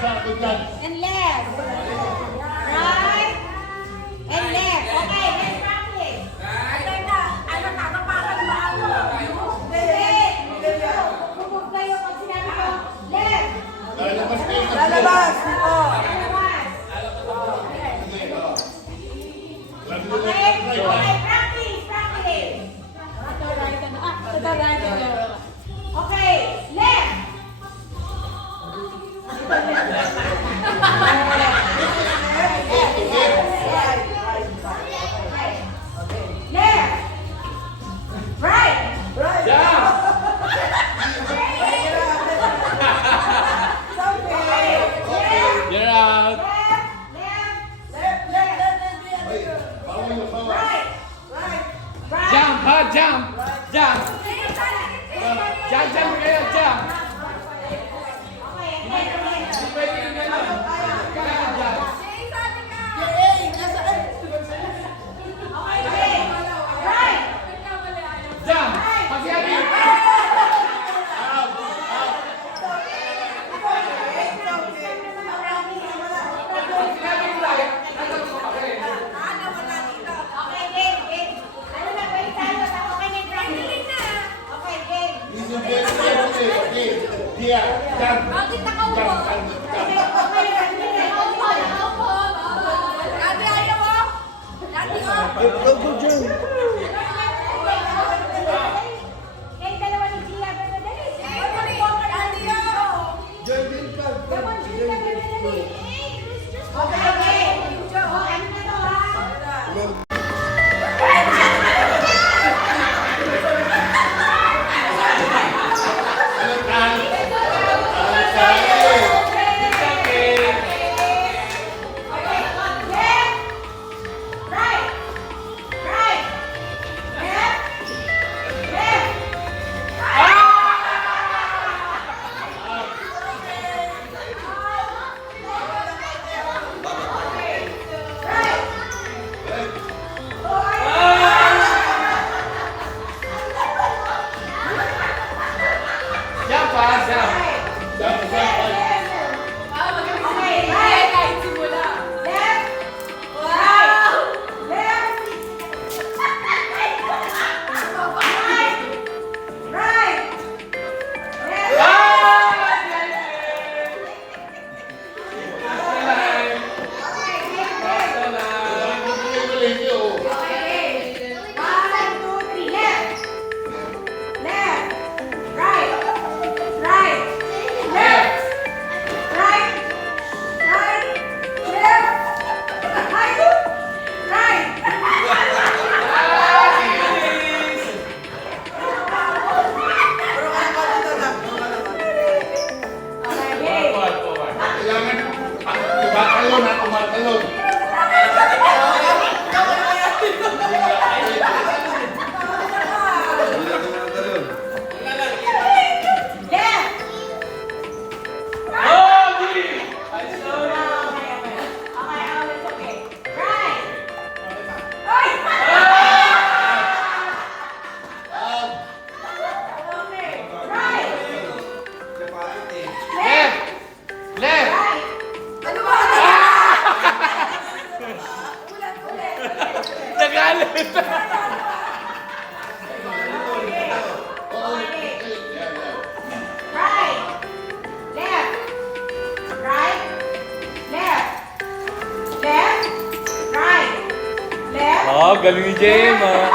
And left. Right. And left. Okay, let's practice. Move kayo pag sinabi ko, left. Lalabas! Okay, practice. Okay, left. Left. Right. You're out. Jump, hard jump. Jump. Jump kayo, jump. Jump. Pag-yabi. Bakit nakaupo? Dati ayaw mo? Dati Kaya dalawa ni Gia, pero dali. Gamon, Gia, pero dali. Okay. Oh, ano na to, ha? Oh, galing ni Jem, ah.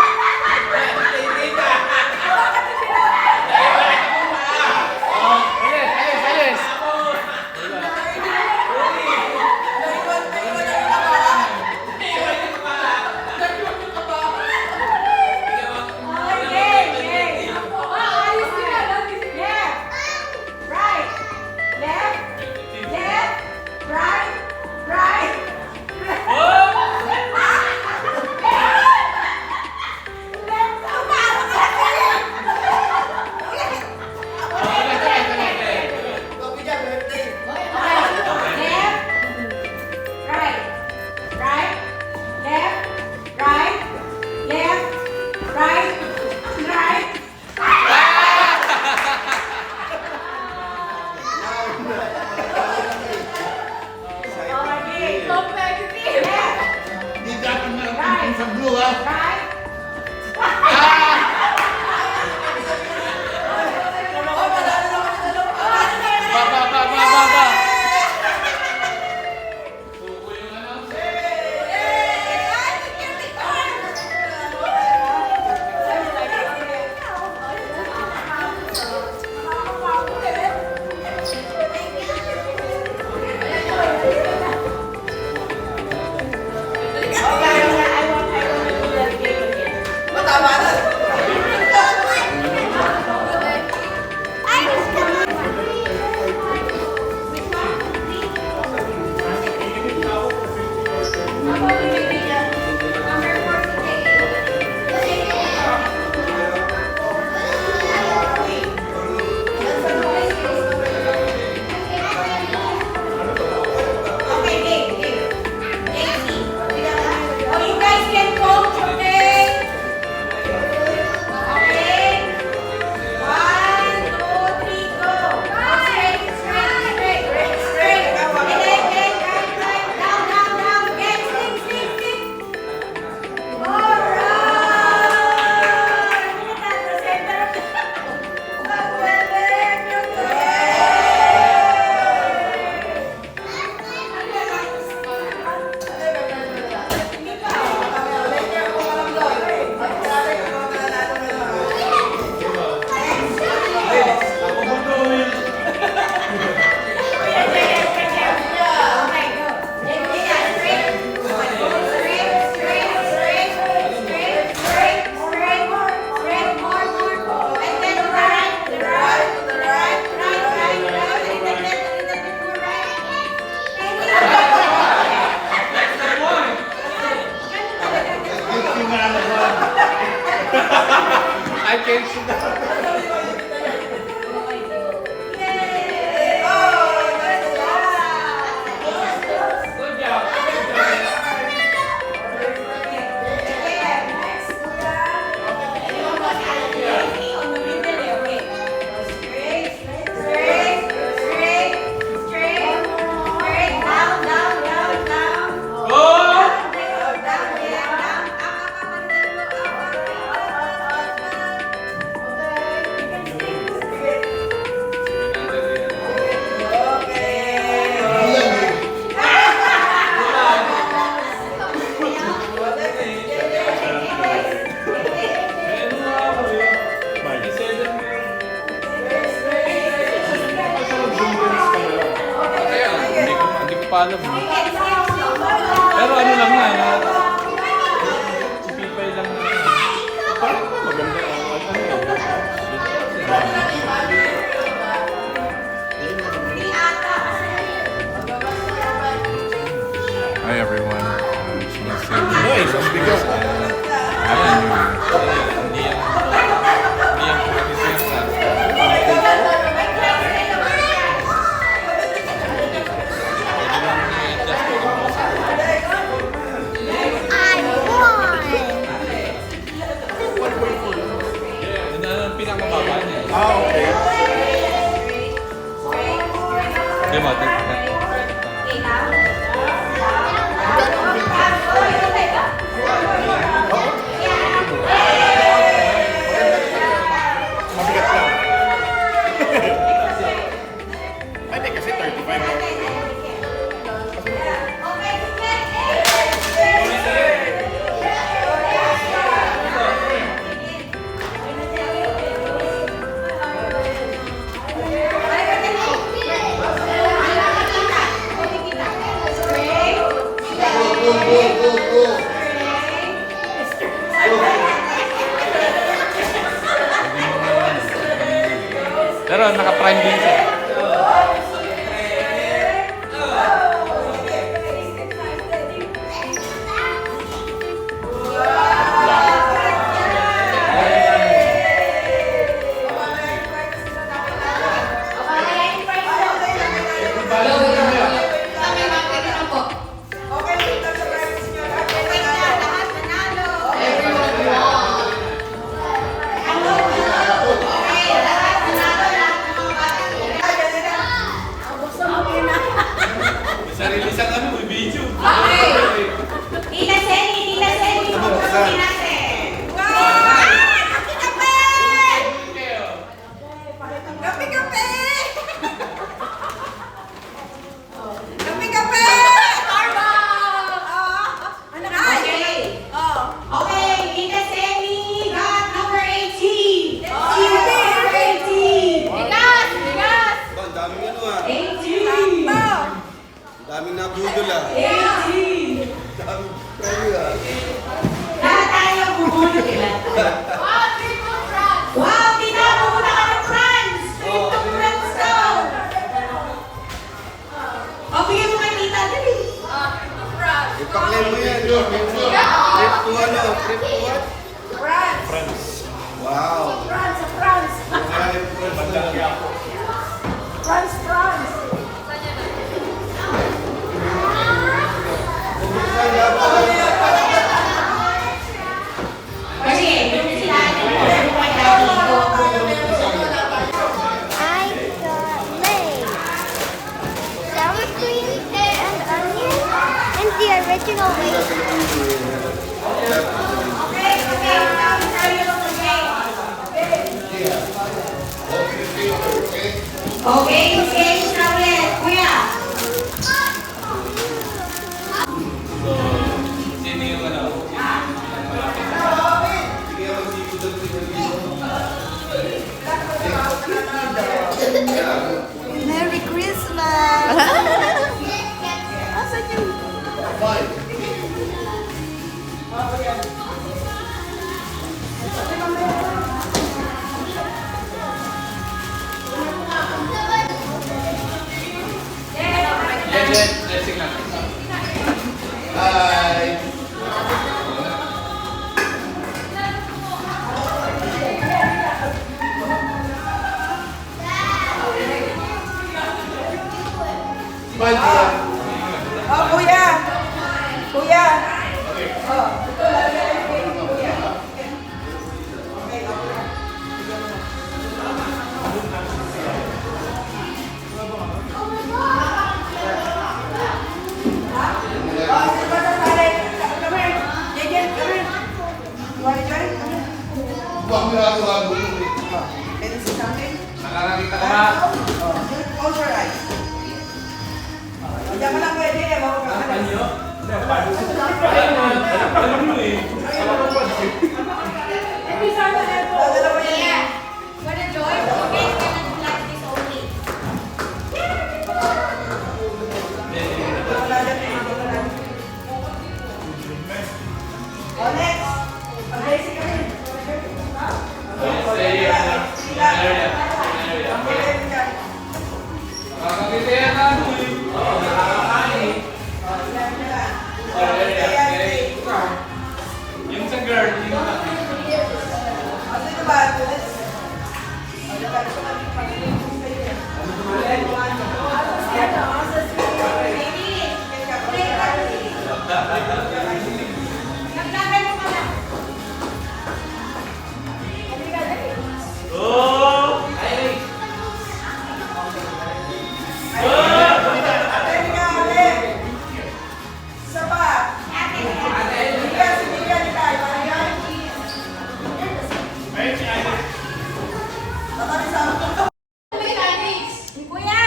Good job. Go! Kaya, hindi ko pa alam. Pero ano lang yan, ha? Si Pipay lang na. Parang maganda ang ano yan. Hi everyone. Nice, ang bigas. Ayan, hindi yan. Hindi yan kumatisista. Yun na ang pinakamababa niya. Okay. Di ba? Mabigat lang. Ay, di kasi 35 lang. Pero naka-prime din siya. Sarili sa kami, may video. Tita Seni, bubuksan natin. Okay, Tita Seni got number 18. Number 18. Ang daming ano ah. 18. Ang daming nabudol ah. 18. Daming premyo ah. Lahat tayo bubulog ilan. Wow, Tita, pumunta ka ng France. Trip to France daw. O, bigyan mo kay Tita, dali. Ipaklaim mo yan. Trip to ano? Trip to what? France. Wow. France, France. France, France. Bubuksan nga po. Kasi, yung sila, bubuksan tayo dito. I got Lay's, sour cream and onion, and the original Lay's. Okay, now tayo mag-game. Okay, games na ulit. Kuya. Sino yung ano? Merry Christmas! Asan yung... Let's sing natin. Hi. Smile yan. Oh, kuya. Kuya. Oh, ito lalagyan ng cake, kuya. Okay, okay. Oh, diba sa sali? Come here. Jajan, come here. You wanna join? Come here. Huwag mo ginagawa mo. Can you see something? Nakakakita ka ba? Oh, close your eyes. Diyan ka lang pwede, bago ka ka. Anyo? Alam mo eh. Oh, dalawa yan. Yeah. Wanna join? Okay, you can like this only. Wala dyan, wala dyan. Oh, next. Pag-basic ka rin. Stay here. Area. Nakakakita yan na. Oo, nakakakain. Yung sa girl, yung Ano ito ba? Ano ba? Naglaban mo ka na. Oh! Isa pa. Sige, sige, yan tayo. Tatabi sa ako. Kuya!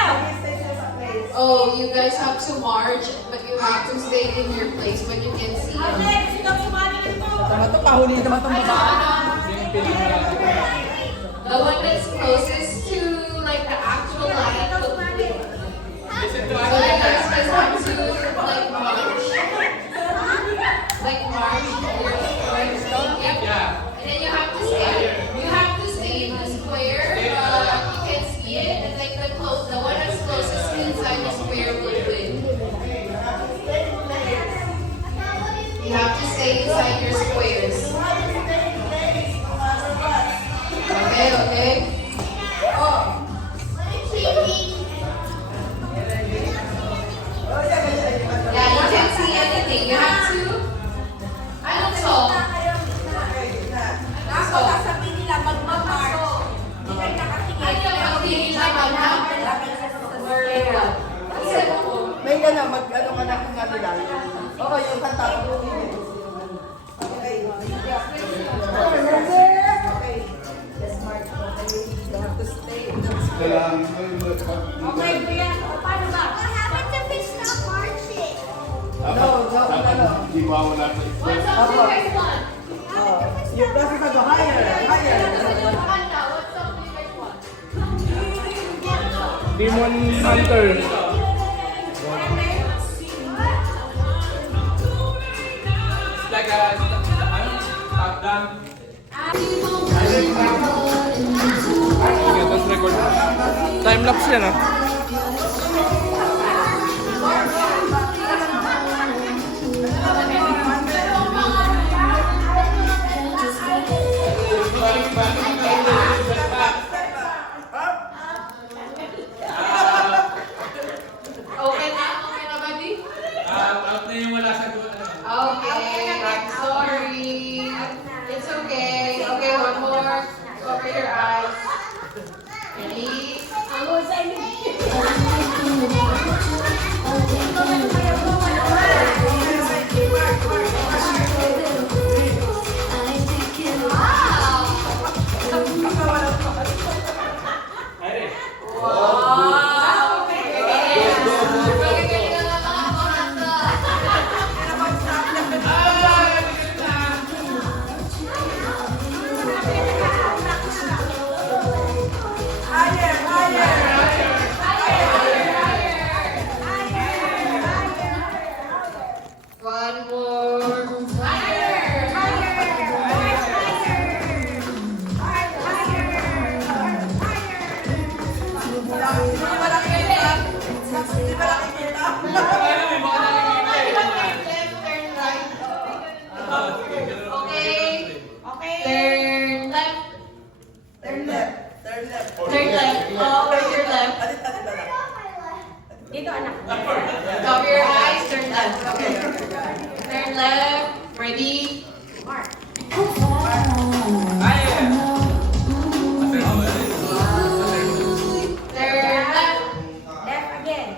Oh, you guys have to march, but you have to stay in your place when you can see Ate, them. gusto kang sumali ng po. Ito, pahuli naman itong babae. The one that's closest to like the actual light. So you guys just have to like march. Like march. Yeah. And then you have to stay. You have to stay in the square. You can see it, and like the one that's closest inside the square will win. You have to stay inside your squares. Okay, okay. Yeah, you can't see anything. You have to. Ano to? Ako, sasabihin nila magmamars. Hindi kayo nakatingin. Ano yung pagtingin naman ha? May gano'n, mag-ano ka na kung ano lang. Oo, yung kanta ko. Okay. Okay. Yes, Mark. Okay. You have to stay in the square. Okay, kuya. Paano ba? No. Hindi mo ako natin. What's up do you guys want? Oh, you have to go higher. Higher. What's up do you guys want? Demon Hunter. It's like a top down. Okay, tapos record. Time lapse yan ah. Okay na buddy? Out na yung wala sa doon. Okay, I'm sorry. It's okay. Okay, one more. Cover your eyes. Ready? Ako sa inyo. Cover your eyes, turn left. Okay. Turn left. Ready? Turn left. Left again.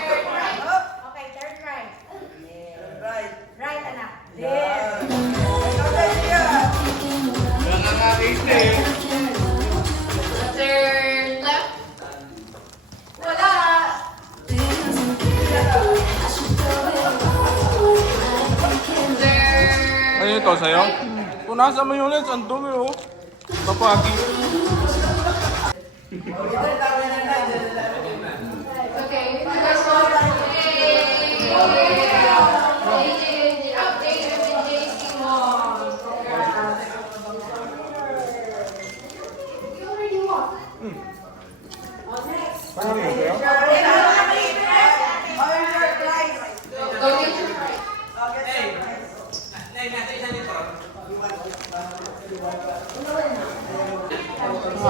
Okay, turn right. Right. Right, anak. Left. Turn left. Wala. Turn. Ano ito sa'yo? Punasan mo yung lens, ang dumi oh. Kapagi. Okay, first one. Hey, update with JC Mom. You already walked. Go get your prize.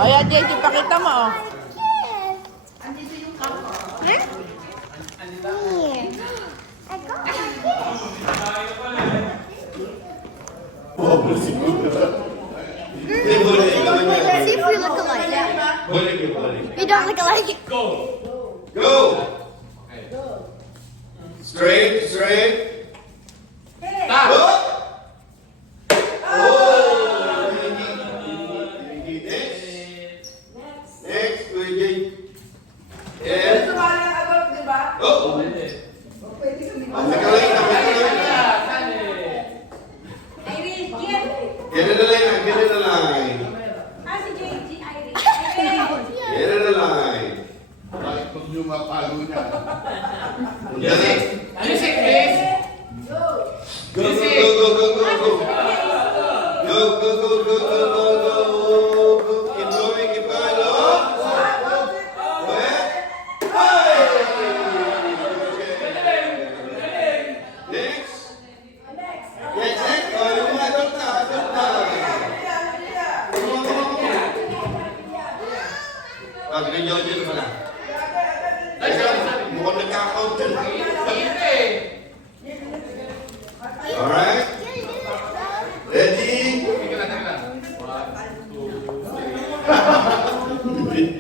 Ayan, JJ, pakita mo. Oh. Here. I got it. See if we look alike. We don't look alike. Go! Straight, straight. Up! Oh! Next, Luigi. Yes. Oh! Nakaling na, nakaling na. Iris, Jim. Get it a line, get it a line. Ah, si JJ, Iris. Iris. Get it a line. Kung yung mapalo niya. Dali. Music, please. Go, go, go, go, go, go. Go, go, go, go, go, go, go. Keep going, keep going. Up. Where? Hey! Next. Next, next. Oh, yung mga adult na, adult na. Come on, come on, come on. Ah, ganyan mo na. Mukhang nagka-count dyan. Alright. Ready?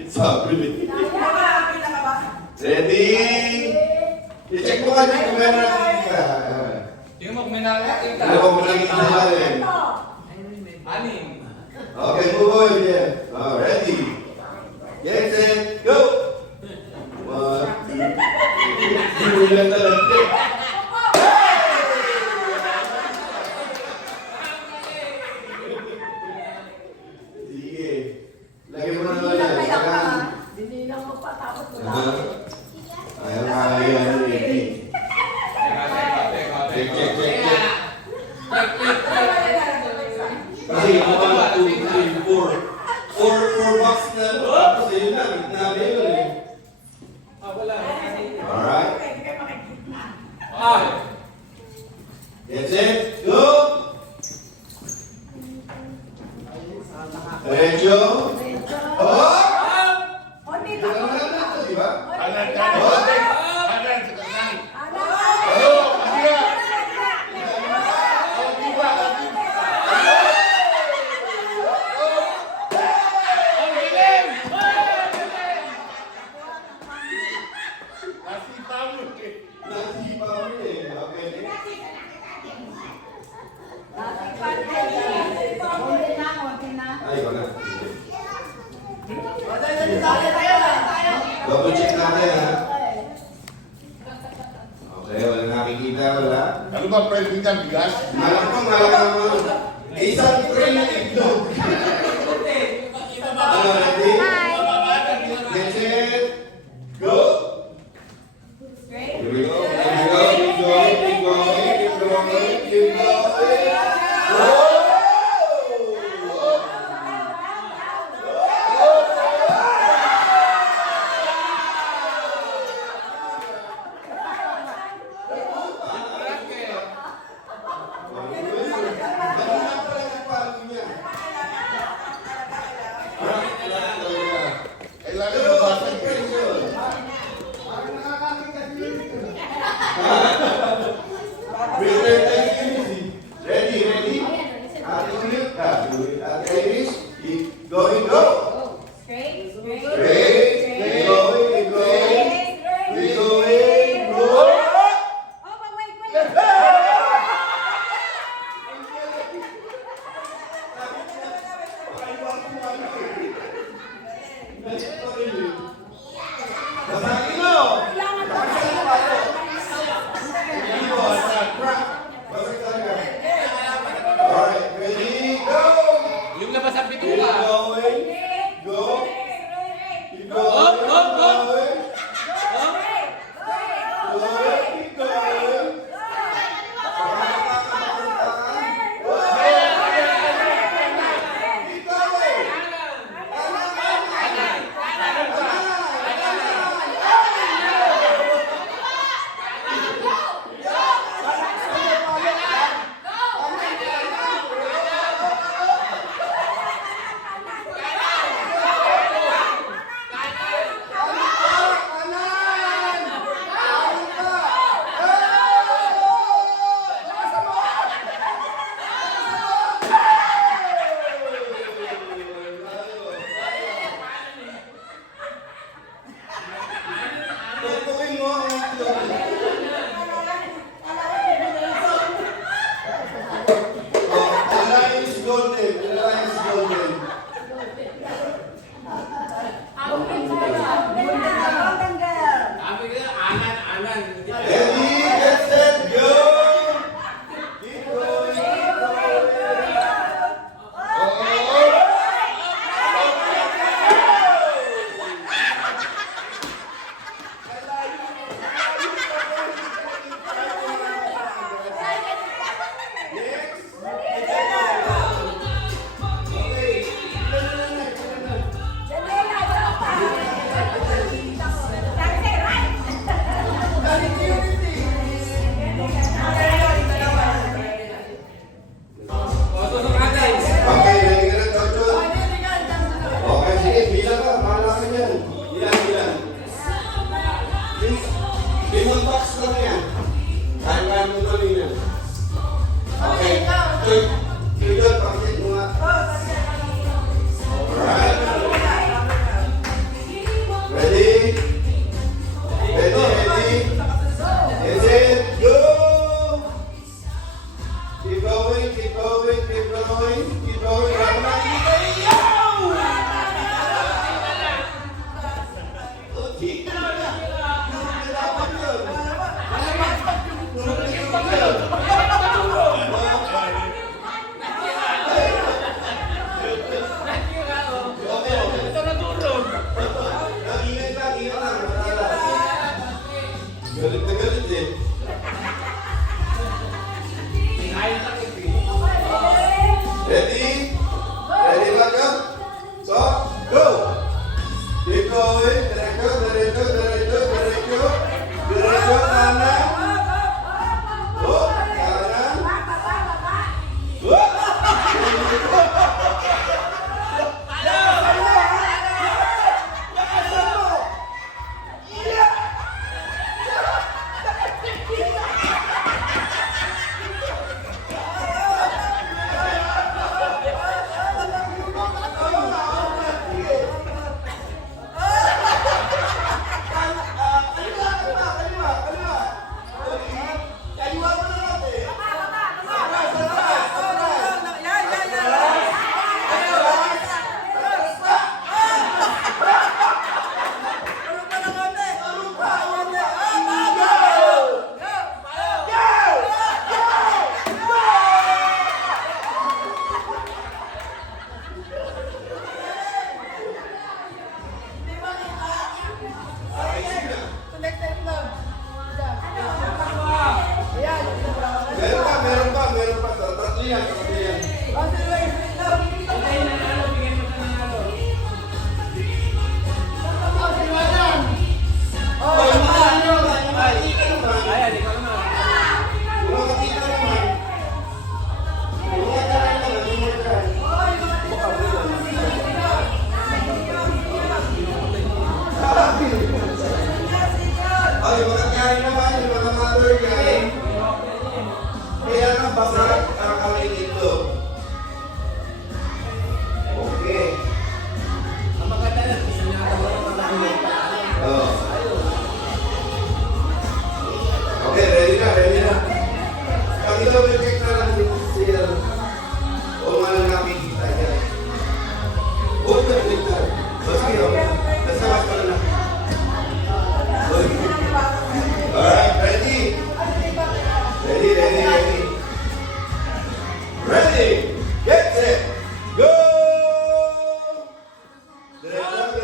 Sabi ni. Ready? I-check mo ka dyan kung meron nakikita. Tingnan mo kung may nakakita. Ano mo nakikita natin? Anim. Okay, move on. Yeah. Ready? Get set, go! 1, 2, 3. Lang talaga. Sige. Lagyan mo na lang yan. Dinilang mo pa, tapos mo. Ayaw kaya. Ready? Check, check, check, check. Kasi 1, 2, 3, 4. 4 bucks na. Tapos yun na. Nabi yun eh. Alright. Get set. Go! Derecho. Oh! Onti Ito pa. na lang ito, di ba? Alan, Oh! Alan, sa kanan. Anak. Nasipa mo eh. Okay. Onti na, onti na. Ay, wala. Double check natin ha. Okay, wala nakikita, wala. Ano ba pwede niya bigas? Malakang, malakang. Isang tray na itlog. Ready? Get set. Go! Here we go. Here we go. Keep going, keep going, keep going, keep going. Oh! Oh! Great. Keep going, keep going. Keep going. Go. Oh, but wait. Basagin mo. Alright, ready, go! Yung labas ang Keep bituka. going. Go. Keep going. Up, up, up. Going. Going. Keep going. Keep going. Tutukin mo ang Alliance Golden. Alliance Golden. Ready, get set, go! Keep going, keep going. Okay, ready ka na, Coach? Okay, sige, bilang ka. Mahalaman yan. Bilang. Limang box lang yan. Kaya mo tuloy yan. Okay. Junior, pakit mo nga. Alright. Ready? Ready? Is it? Go! Keep going, keep going, keep going, keep going. Galit na galit eh. Ready? Ready back up? So, go! Keep going. Diretso. Diretso, kanan. Oh, kanan. Oh!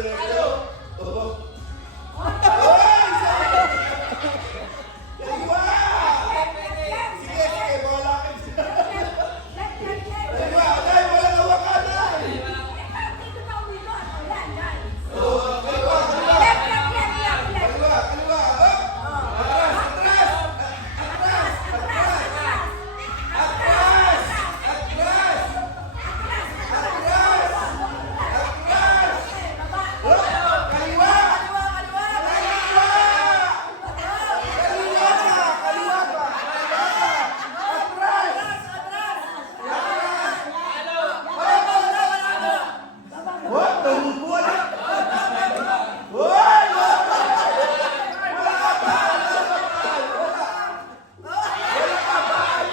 diretso. Oh. Kaliwa! Sige, sige, bahala ka dyan. Kaliwa, dahil walang hawakan, dahil. Oh, kaliwa, kaliwa. Kaliwa, kaliwa. Oh. Atras, atras. Atras, atras. Atras, atras. Atras. Atras. Oh, kaliwa. Kaliwa. Kaliwa. Kaliwa pa. Atras. What? Tumbuan na. Hoy! Wala pa!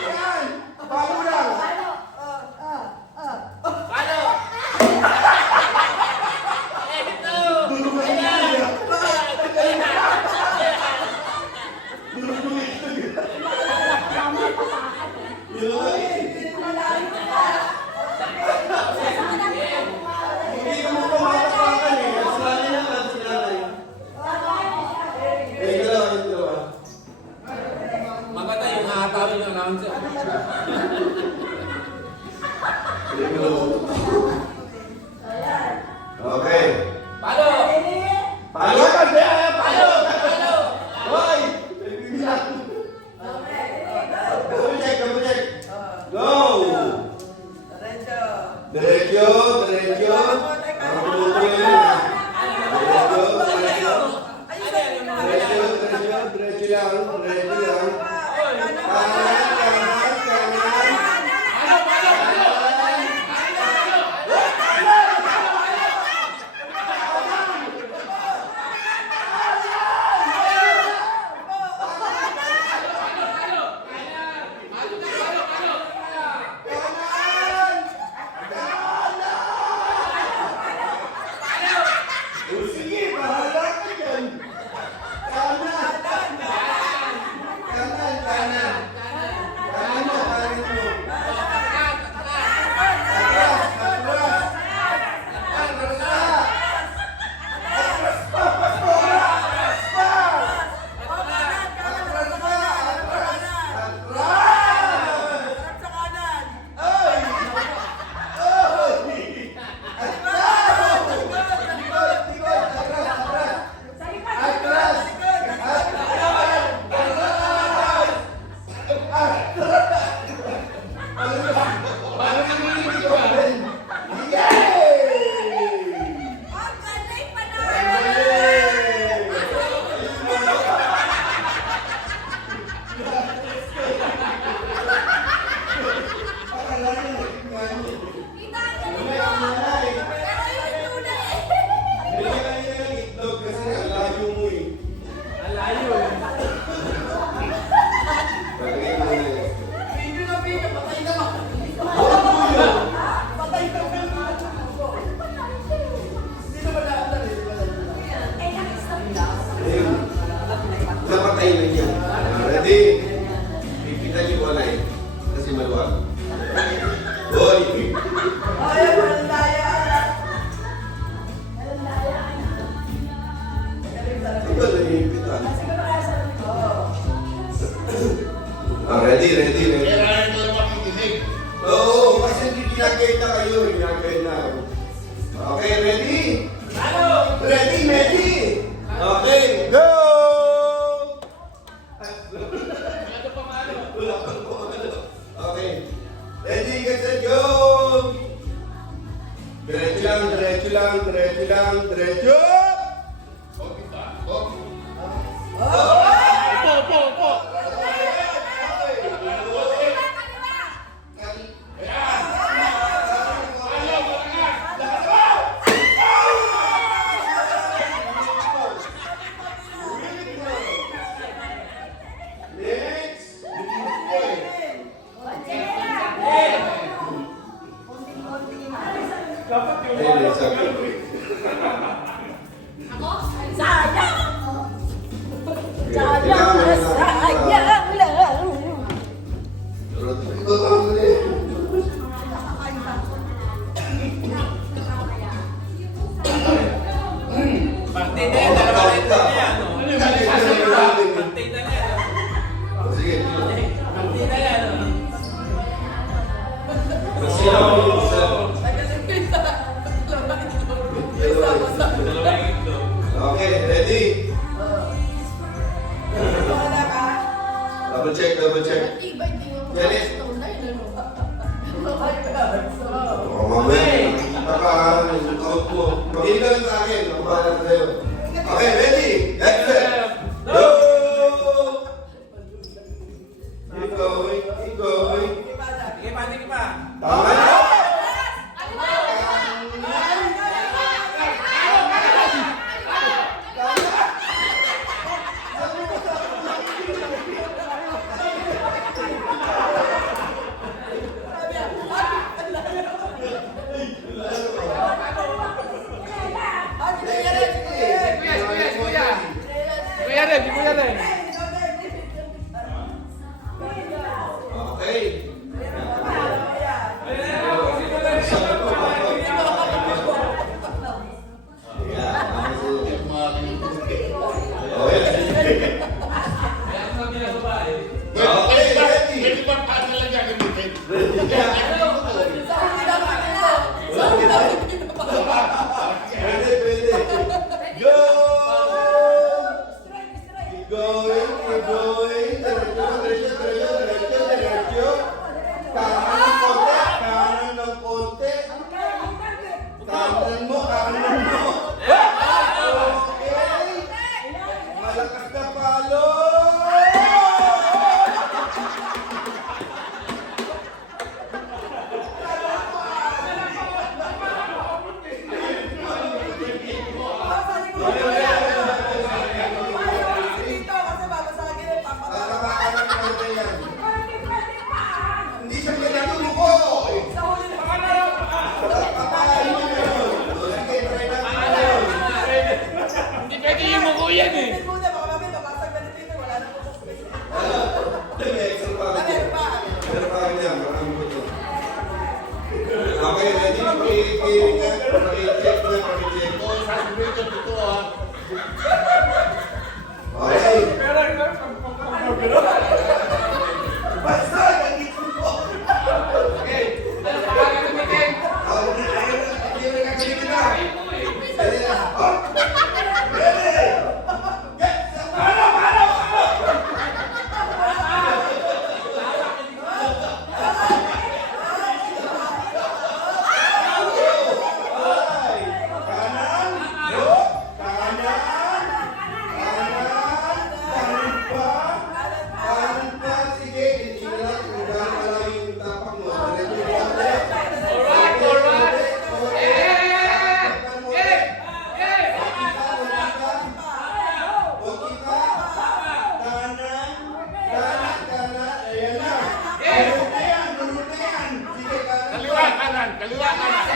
Yan! Paano lang? Hindi ka mo pumatapakan eh. Sinanay naman, sinanay. Eh, ito lang, ito lang. Maganda yung hahatawin ng announcer. Okay. Palo! Palo ka, Bea! Palo! Hoy! Bibilang. Double check, double check. Go! Diretso, diretso. Ang pulupo yun ah. Diretso, diretso. Diretso, diretso, diretso lang, diretso lang. Kanan, kanan, kanan. Oh, sige, bahala ka dyan. Kanan. Kanan, kanan. Kanan mo, kanan mo. Atras, atras. Atras na. Atras pa, pastora. Atras pa. Atras pa, atras. Atras. Ay. Ay. Atras. Likod, likod. Atras, atras. Atras. Napatay na niya. Ready? Pipita niyo wala eh. Kasi maluwag. Hoy! Ito na yung pitan. Ready, ready, ready. Kailangan ko lang makikinig. Oo, kasi hindi ginagay na kayo. Ginagay na. Okay, ready? Ready, ready? Okay, go! Okay. Ready, guys, let's go! Diretso lang, diretso lang, diretso lang, diretso! Okay ba? Okay. Oh! rin, si Kuya rin. Okay. Okay, ready. Pwede ba paano lang gagamitin? Pwede. Go! Keep going, keep going. Diretso. Kanan ng konti. Kanan mo. Okay. Malakas na palo. Hindi siya pinatuluko. Papakain mo yun. Sige, try natin. Hindi pwede yung muko yan eh. Pero parang yan, marami ko ito. Okay, ready? Pakikiring na. Pakicheck na, pakicheck. Oo, sasabihin ko dito ah. Okay. Basta, nandito po. Okay, ano pa gagamitin? Hindi na gagamitin na. Ready na. Ready! Get set! Palo! Kaliwa kanan, kaliwa kanan.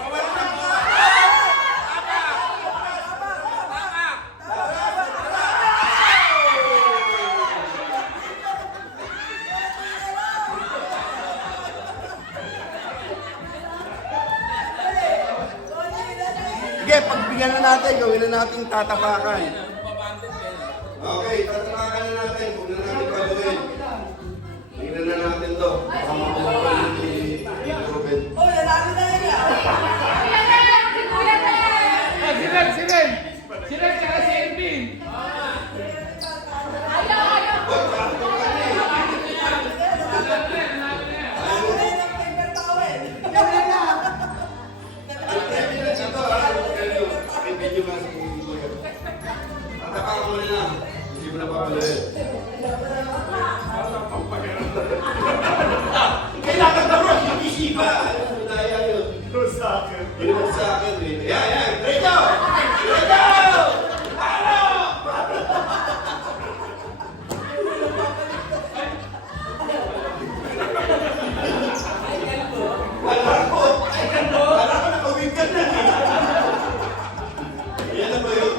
Forward tayo. Sige, pagbigyan na natin, gawin na natin tatapakan. Okay, tatapakan na natin. Huwag na natin gagawin. Tingnan na natin to. Baka makuha ni Ruben. Si Ren! Si Ren tsaka si Elvin! May video ba si Kuya? Tatapakan mo na lang. Hindi mo na papaluin. Kailangan na bro, hindi sipa. Ano na yan yun? Yun sa akin. Yun sa akin eh. Yan. Recho! Alam ko nakawig ka na. Yan na ba yun?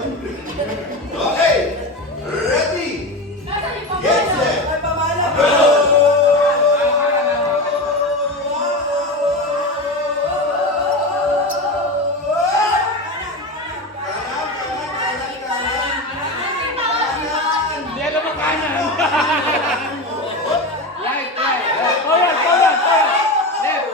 Okay. Ready? Get set. Go! Hindi alam ang kanan! Right! Oh yan! Left!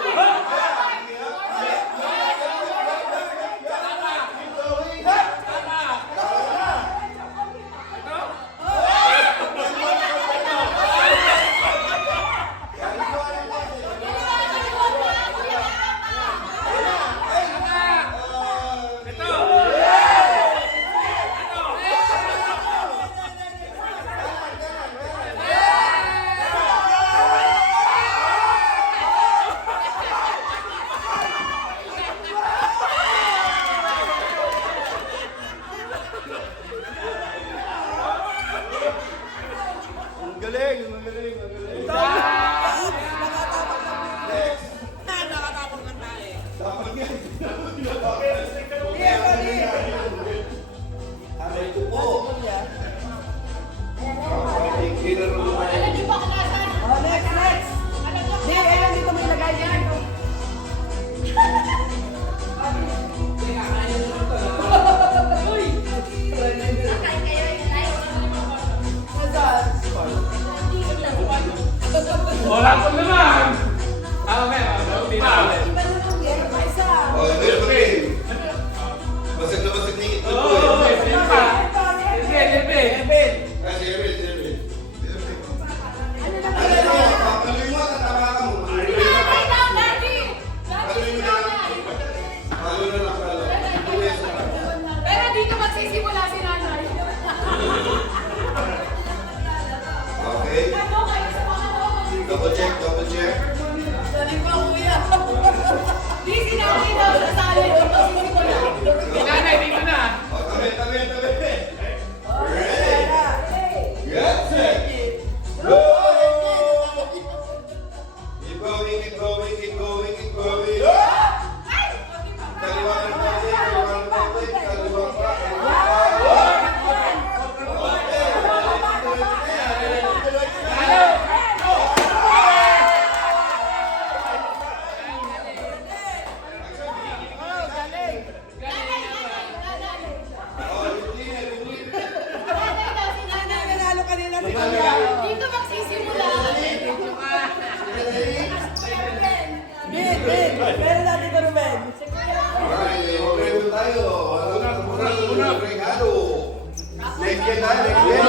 na si Kuya. Dito magsisimula. Bin, Bin. Meron natin ko, Ruben. Alright, okay po tayo. Regalo. Next year tayo, next year.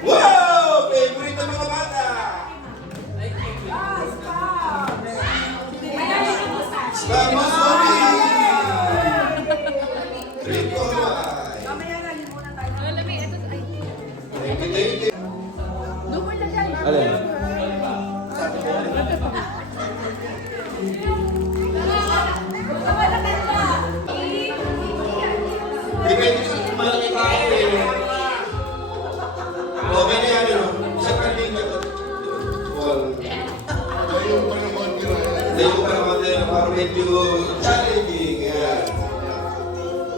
Wow! Favorite ng mga bata. Vamos, Bobby! Rito, bye. Mamaya na, limunan tayo. Thank you, thank you. Alin? Depende sa malaki tayo eh. Okay na yan, ano? Isa ka din na. Tayo pa naman yun. Layo pa naman din, parang medyo challenging. Yan.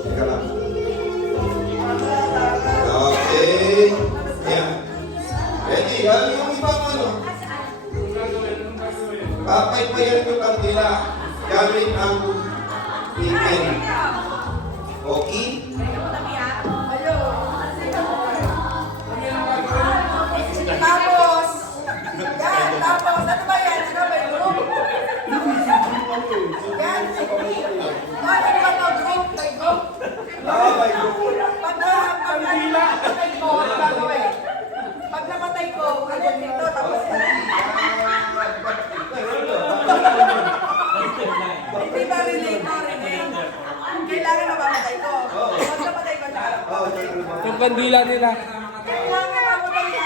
Teka lang. Okay. Yan. Ready? Ano yung ibang ano? Papay-payan yung kandila gamit ang pipin. Okay? Tapos, yan, tapos, ano ba yan? Ano ba yung group? Yan, ano ba ito? Group, may group. Pag namatay ko, ano dito, tapos hindi ba relate mo, relate? Kailangan mapamatay ko. Pag namatay ko, Yung kandila nila. kailangan mamatay ko.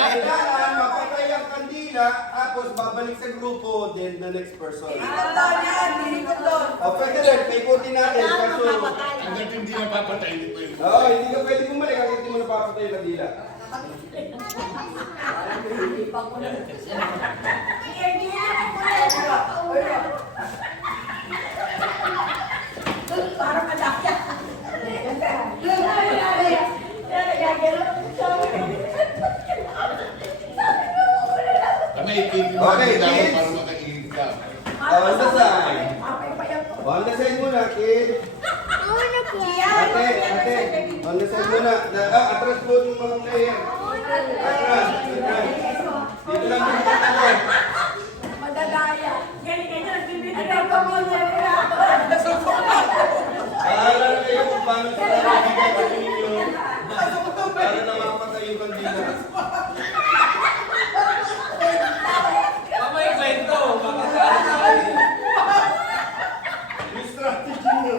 Kailangan mapatay ang kandila, tapos babalik sa grupo, then the next person. Ikot doon yan, ikot doon. O pwede rin, paikutin natin. Kaso, Hanggang hindi napapatay, hindi pa yun. oo, hindi ka pwede bumalik hanggang hindi mo napapatay yung kandila. Parang malaki. Kami ikitin mo Okay, ang kids. para makaigit ka. On the side. On the side muna, kid. Ate, ate. On the side muna. Atras po yung mga player. Atras, atras. Dito lang po dito ako. Madadaya. Ganyan-ganyan, nagbibigay ko mo Paalala kayo kung paano sila nabigay kasi ninyo. Para na mapatay yung kandila. Yung strategy nyo.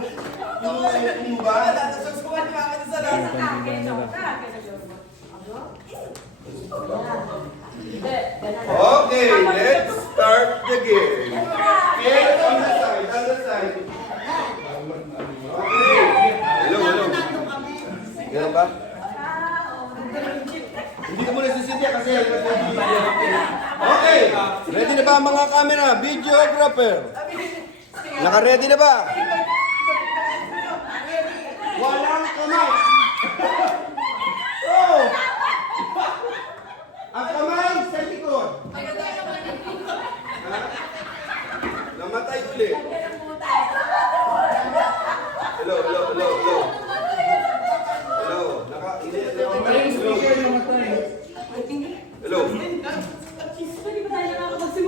Yung ba? Susukan ni Mama sa lasa. Okay, let's start the game. Kid on the side, on the side. Okay. Hello, hello. Ganun ba? Hindi ko muna sisidya kasi okay. Ready na ba ang mga camera? Videographer. Naka-ready na ba? Walang kamay. Oh! Ang kamay sa likod. Ha? Namatay ulit. Hello, hello, hello, hello. Hello. Hello.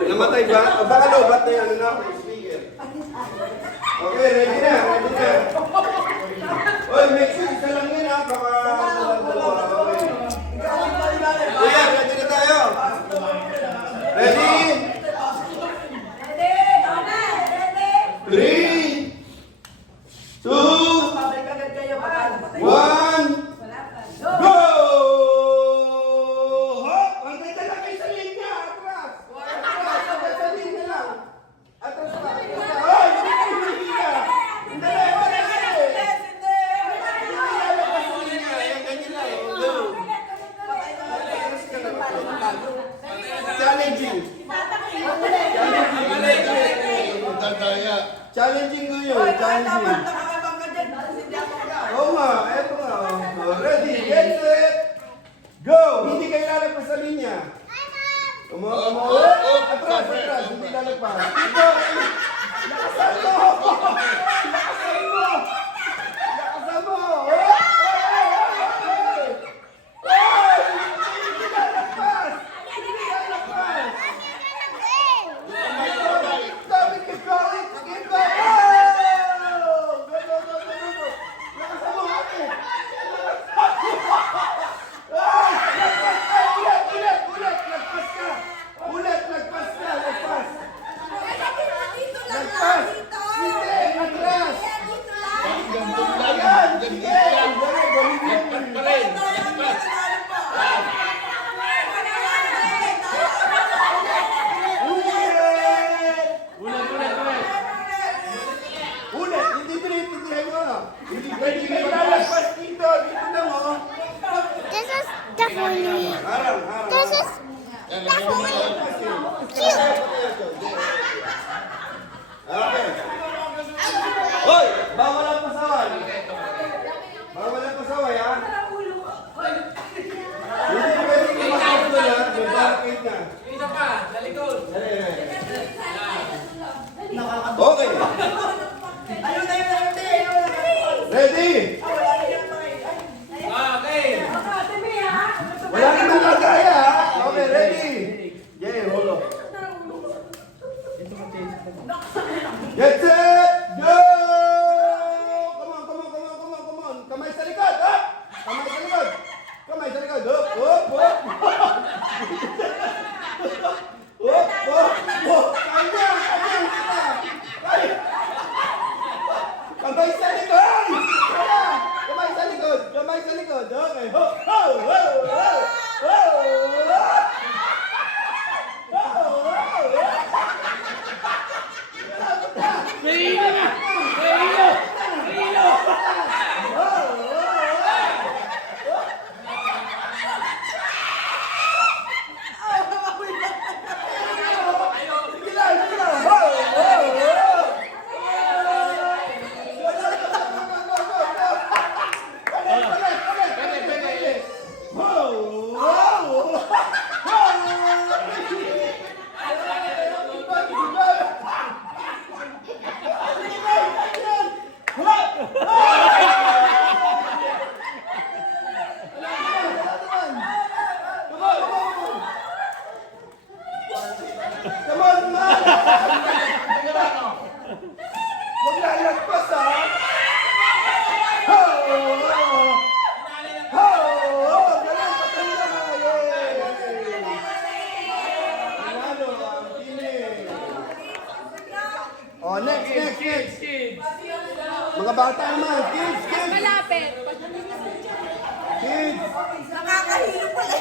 Namatay ba? O baka lobat na yan. Ano na ako yung speaker? Okay, ready na, ready na. Oy, make sure isa lang yun ha. Baka dalawa. Okay. Kuya, ready na tayo. Ready? 3, 2, 1, go! Hop! Hanggang na lang kayo sa linya. Atras! Atras sa linya lang. Atras pa. Ay! Hindi ka! Hindi! Challenging. Dadaya. Challenging ko yun. Challenging. Oo nga, eto nga. Oh, ready, get set, go! Hindi kayo lalagpas sa linya. Atras, atras. Hindi lalagpas. Ito, lakasan mo! Lakasan mo! Lakasan mo! Oy! definitely. Harang, harang. This is definitely cute. Okay. Hoy! Bawal ang pasaway. Bawal ang pasaway, ha? Hindi pwede kumakot doon, ha? May barricade na. Isa pa, sa likod. Dali. Okay. Ayun na yun, ayun. Ready? Okay. Wala naman kagaya, ha? Okay, ready? Jay, hold on. Get set, go! Come on, come on, come on, come on, come on. Kamay sa likod, ha? Kamay sa likod. Kamay sa likod. Up, up, up. Up, up, up. Kaya, kaya. Kamay sa likod. Kaya. Kamay sa likod. Kamay sa likod. Okay. Ho, ho, ho, ho. Ho, ho. Mahilo na! Mahilo! Mahilo! Come on, man! Huwag na ilagpas, ha? Ho! Ho! Galing, patay na nga, yay! Panalo, ang kilig. Oh, next, next, next. Mga bata naman, kids, kids. Malapit. Kids. Nakakahilo pala.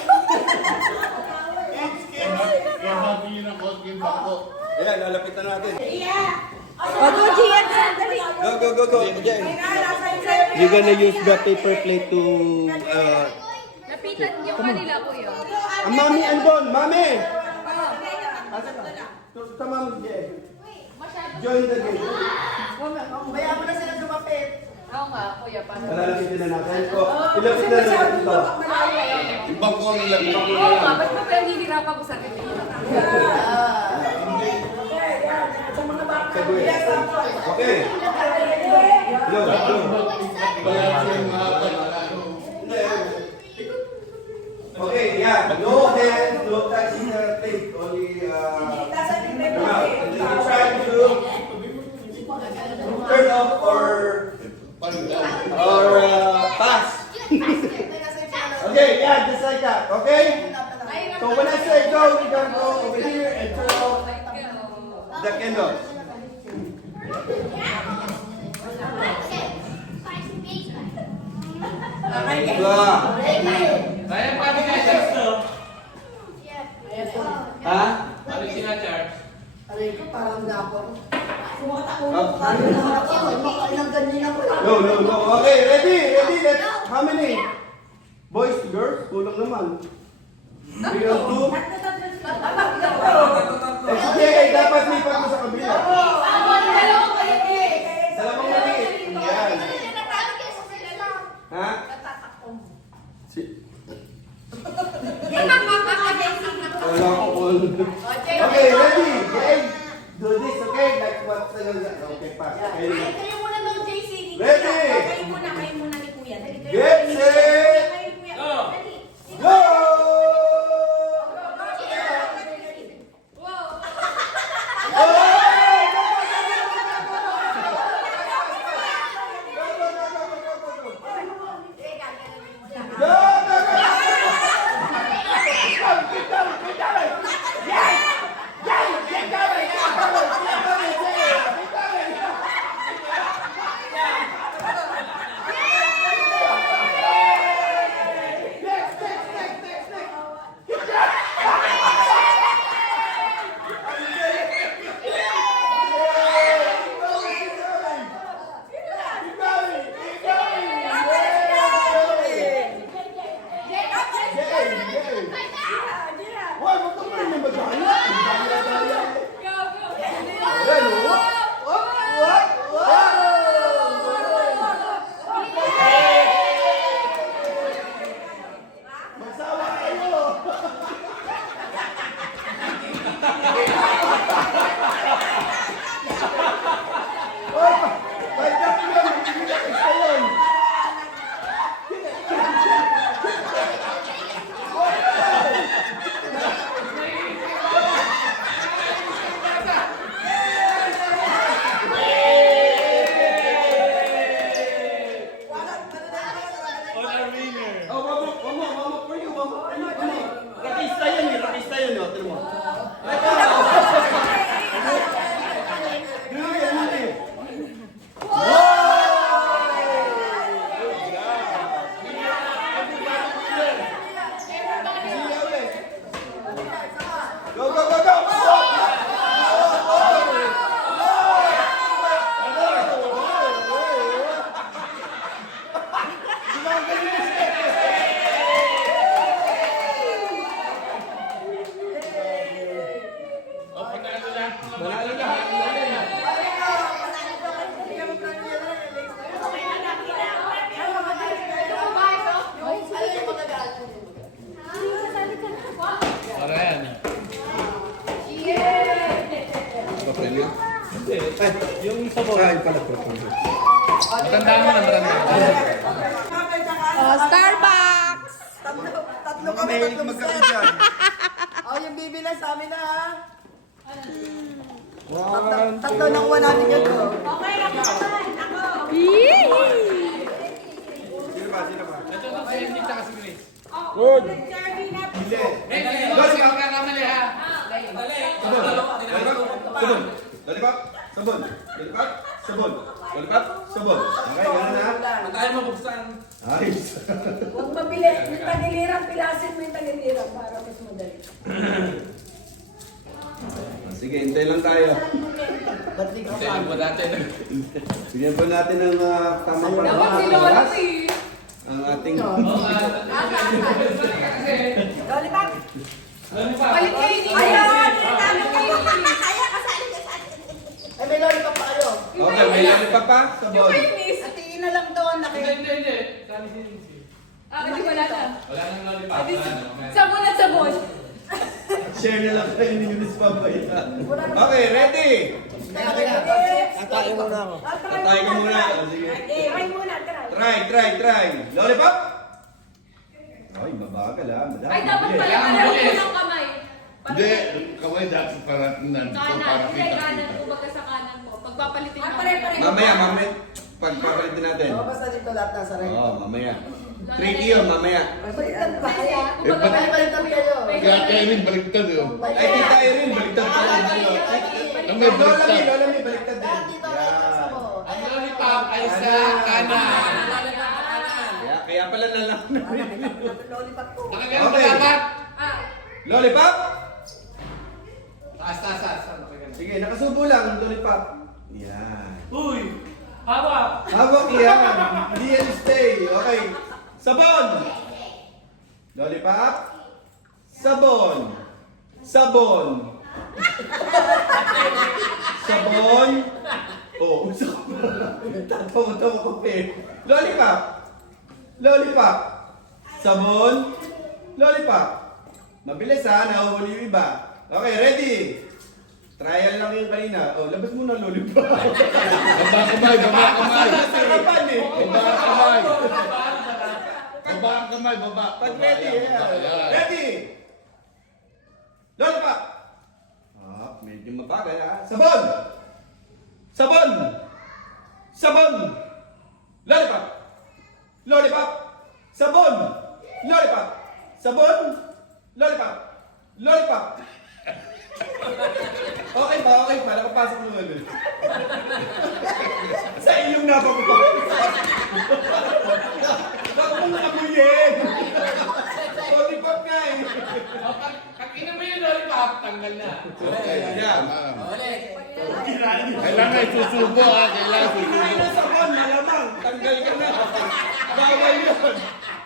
Kids, kids. Kaya bago yun ang konti yung bangko. Ayan, lalapitan natin. O, go, Gian, dali. Go, go, go, go. You're gonna use the paper plate to, Lapitan yung kanila, kuya. Mami, andon, mami! Sa mami, yeah. Join the game. Bayaan mo na sila lumapit. Oo nga, kuya. Paano? Lalapitin na natin. O, ilapit na natin ito. Yung bangko nila. Oo nga, ba't mo pero hinihirapan ko sa akin? Okay. Go, go. Wala siyang mahaba na ano. Okay, yeah. No hands, no touching the plate. Only, mouth. And then you try to turn off or pass. Okay, yeah, just like that. Okay? So when I say go, you gotta go over here and turn off the candle. Kaya pa charge to. Ha? Paano sina-charge? Aray ko, parang gapo. Kumakatakulong ka rin na ako. Makailang ganyan ako. No, no, no. Okay, ready, ready. Let's, how many? Boys, girls? Kulang naman. 3 or 2? It's okay, dapat lipat mo sa kabila. Dalawang maliit. Yan. Ha? Wala ko all. Okay, ready? Okay. Do this, okay? Like what? Okay, pass. Okay. Kayo muna daw, JC. Ready? Kayo muna ni Kuya. Dali, kayo. Get set. Kayo, Kuya. Go. Dali. Go! Yung sabon. Kain pala po. Matanda mo na, matanda. Starbucks! Tatlo kami, Mahilig tatlong magkape set. dyan. Yung bibilan sa amin na ha. Tatlo ng 100 yun ko. Okay, ako naman. Ako. Sino ba? Sino ba? Ito na si Angie tsaka si Grace. Good. Nag-survey na. Hindi. Boss, ikaw kakamali ha. Sabon. Lollipop. Sabon. Lollipop. Sabon. Lollipop. Sabon. Okay, gano'n na. Tayo mabuksan. Ayos. Huwag mabili. Yung tagiliran, pilasin mo yung tagiliran para mas madali. Sige, hintay lang tayo. Ba't di ka Tayo mo natin. Bigyan po natin ng tamang Dapat si oras. Lolo Ang ating... Lollipop. Palit kayo ni Ayun! Tama kayo. Kaya kasali ka sa atin. Ay, may lollipop pa kayo. Okay, may lollipop pa? Sabon. At tingin na lang doon. Hindi. Sabi si Lindsay. Hindi wala na. Wala nang lollipop. Wala na. Sabon at sabon. Share na lang kayo ni Eunice Papaya. Okay, ready? Tatayin mo na ako. Tatay ko muna. Oh, sige. Try muna, try. Try. Lollipop? Ay, mabagal ha. Madami. Ay, dapat pala Kailangan pala bilis. ng kamay. Hindi, kamay dati para nandito Kanan. para Hindi, kanan. kita-kita. Kumbaga sa kanan mo. Pagpapalitin mo. Pare-pare. Mamaya. Pagpapalitin natin. Oo, basta dito lahat nasa rin. Oo, mamaya. Tricky yun, mamaya. Baliktad ba kaya? Kumbaga, Baliktad kayo. Kaya kayo rin baliktad yun. Ay, tita Erin, baliktad pa rin tayo. Ang may baliktad. Lola may baliktad din. Dito kayo sa mo. Ang lollipop ay sa kanan. Kaya pala na lang. Lollipop ko. Nakagano ba Okay. dapat? Lollipop? Taas. Sige, nakasubo lang, lollipop. Yan. Uy! Hawak! Hawak yan. Hindi yan stay. Okay. Sabon. Lollipop. Sabon. Sabon. Oh, tatawa ko eh. Lollipop. Sabon. Lollipop. Mabilis ha, nahuhuli yung iba. Okay, ready? Trial lang yung kanina. Oh, labas muna lollipop. Baba kamay. Sarapan eh. Baba ang kamay, baba. Pag ready, Ayan. ready! Lollipop! Medyo mabagal ha. Sabon! Lollipop! Sabon! Lollipop! Okay pa. Nakapasok mo ulit. Sa ilong na pa mo. Baka mo nakabuyin. Lollipop nga eh. Pag inom mo yung lollipop, tanggal na. Okay, Yan. Kailangan isusubo ha, kailangan Kinain isusubo. ng sabon, malamang. Tanggal ka na. Bawal yun.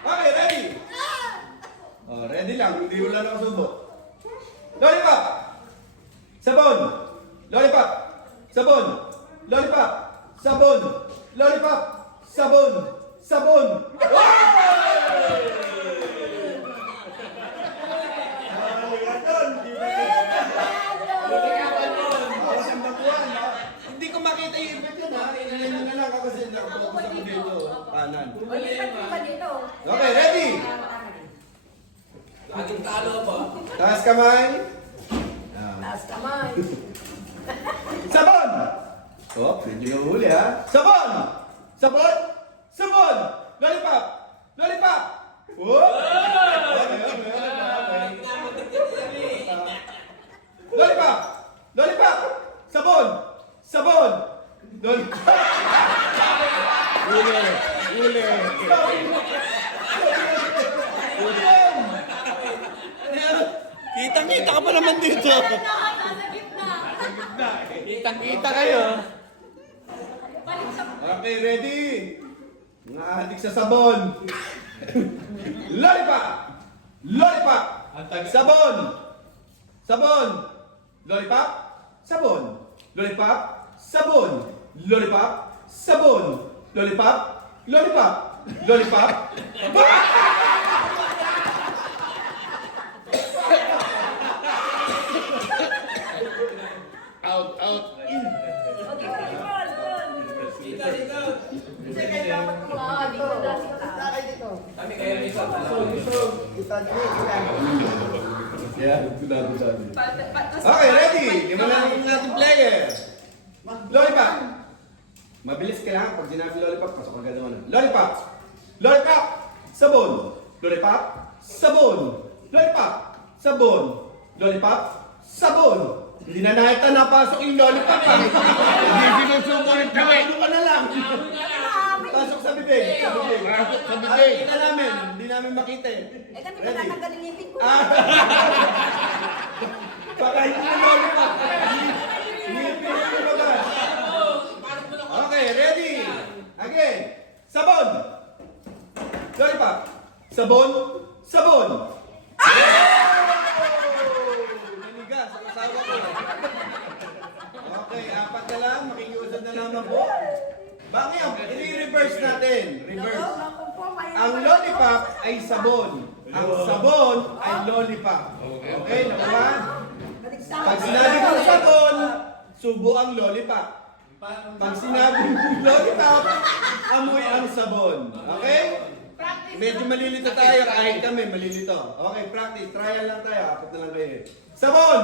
Okay, ready? Oh, ready lang. Hindi wala nakasubo. Lollipop! Sabon! Lollipop! Sabon! Lollipop! Sabon! Lollipop! Sabon! Sabon! Hindi ko makita yung effect yun ha. Inanin mo na lang ako kasi nakapokus ako dito. Kanan. Okay, ready? Laging talo ba? Taas kamay. Taas kamay. Sabon! Oh, medyo yung huli ha. Sabon! Lollipop! Oh! Lollipop! Sabon! Lollipop! Huli. Kitang-kita ka pa naman dito. Kitang-kita kayo. Okay, ready? Mga adik sa sabon. Lollipop! Sabon! Lollipop! Sabon! Lollipop! Out, in. Okay, ready? Lima lang yung ating player. Lollipop. Mabilis ka lang. Pag sinabi lollipop, pasok agad naman. Lollipop. Lollipop. Sabon. Lollipop. Sabon. Lollipop. Sabon. Lollipop. Sabon. Hindi na nakita napasok yung lollipop. Hindi sinusubo yung tawid. Ano ka na lang? Pasok sa bibig. Sa bibig. Pasok sa bibig. Makikita namin. Hindi namin makita eh. Eh, kami matatanggal yung ngipin ko. Baka hindi na lollipop. Ngipin yung lumabas. Okay, ready? Again. Sabon. Lollipop. Sabon. Sabon. Nanigas ang asawa ko. Okay, apat na lang. Makikiusap na naman po. Bakit? I-reverse natin. Reverse. Ang lollipop ay sabon. Ang sabon ay lollipop. Okay, nakuha? Pag sinabi ko sabon, subo ang lollipop. Pag sinabi mo lollipop, amoy ang sabon. Okay? Medyo malilito tayo kahit kami malilito. Okay, practice. Trial lang tayo. Apat na lang kayo. Sabon!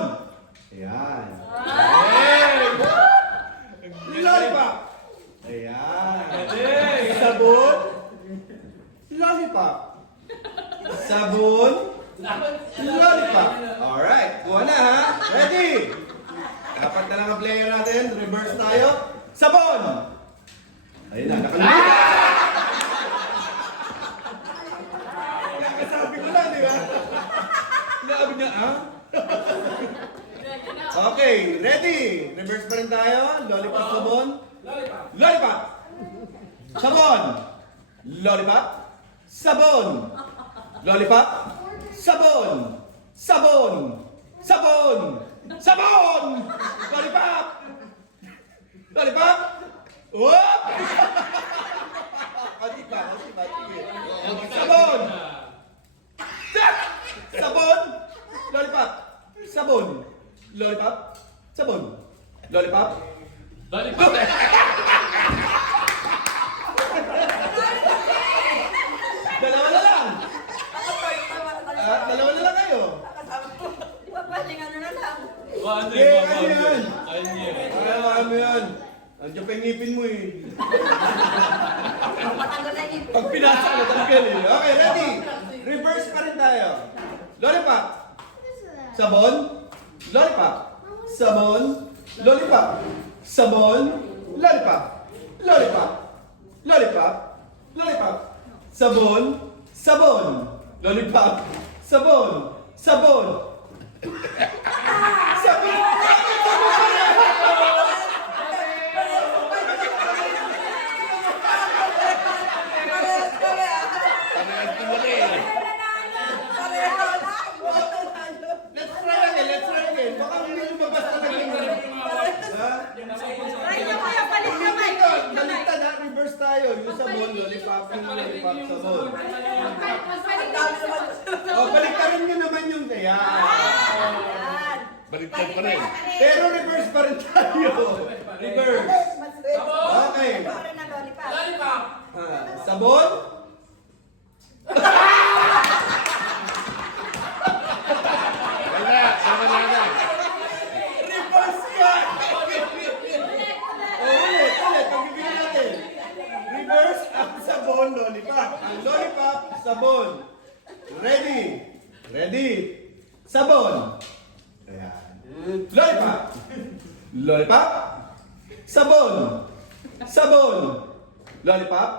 Ayan. Lollipop! Ayan. Sabon. Lollipop. Sabon. Lollipop. Alright. Kuha na ha. Ready? Dapat na lang ang player natin. Reverse tayo. Sabon. Ayun na. Nakalimutan. Kakasabi ko lang, di ba? Sinabi niya, ah? Okay. Ready? Reverse pa rin tayo. Lollipop, sabon. Lollipop. Sabon. Lollipop. Sabon. Lollipop. Sabon. Sabon. Sabon. Sabon. Lollipop. Lollipop. Whoop! Pati pa. Sige. Sabon. Sabon. Lollipop. Sabon. Lollipop. Sabon. Lollipop. Lollipop. Dalawa na lang. Dalawa na lang kayo. Pwede nga na lang. Ano Eh, ano yan? Ano yan? Andiyan pa yung ngipin mo eh. Matanggal na yung ngipin. Pag pinasok na tanggal eh. Okay, ready? Reverse pa rin tayo. Lollipop. Sabon. Lollipop. Sabon. Lollipop. Sabon. Lollipop. Lollipop. Lollipop. Lollipop. Sabon. Sabon. Lollipop. Sabon. Sabon. Sabon. Parehas ko mali. Let's try again. Baka hindi lumabas talaga yung ha? Baliktad ha, reverse tayo. Yung sabon, lollipop, yung lollipop, sabon. O, baliktarin nyo naman yung ayan. Baliktad pa rin. Pero reverse pa rin tayo. Reverse. Okay. Lollipop. Sabon. Wala. Sama na. Reverse pa. Ulit. Pagbibigyan natin. Reverse ang sabon, lollipop. Ang lollipop, sabon. Ready. Sabon. Ayan. Lollipop. Lollipop. Sabon. Sabon. Lollipop.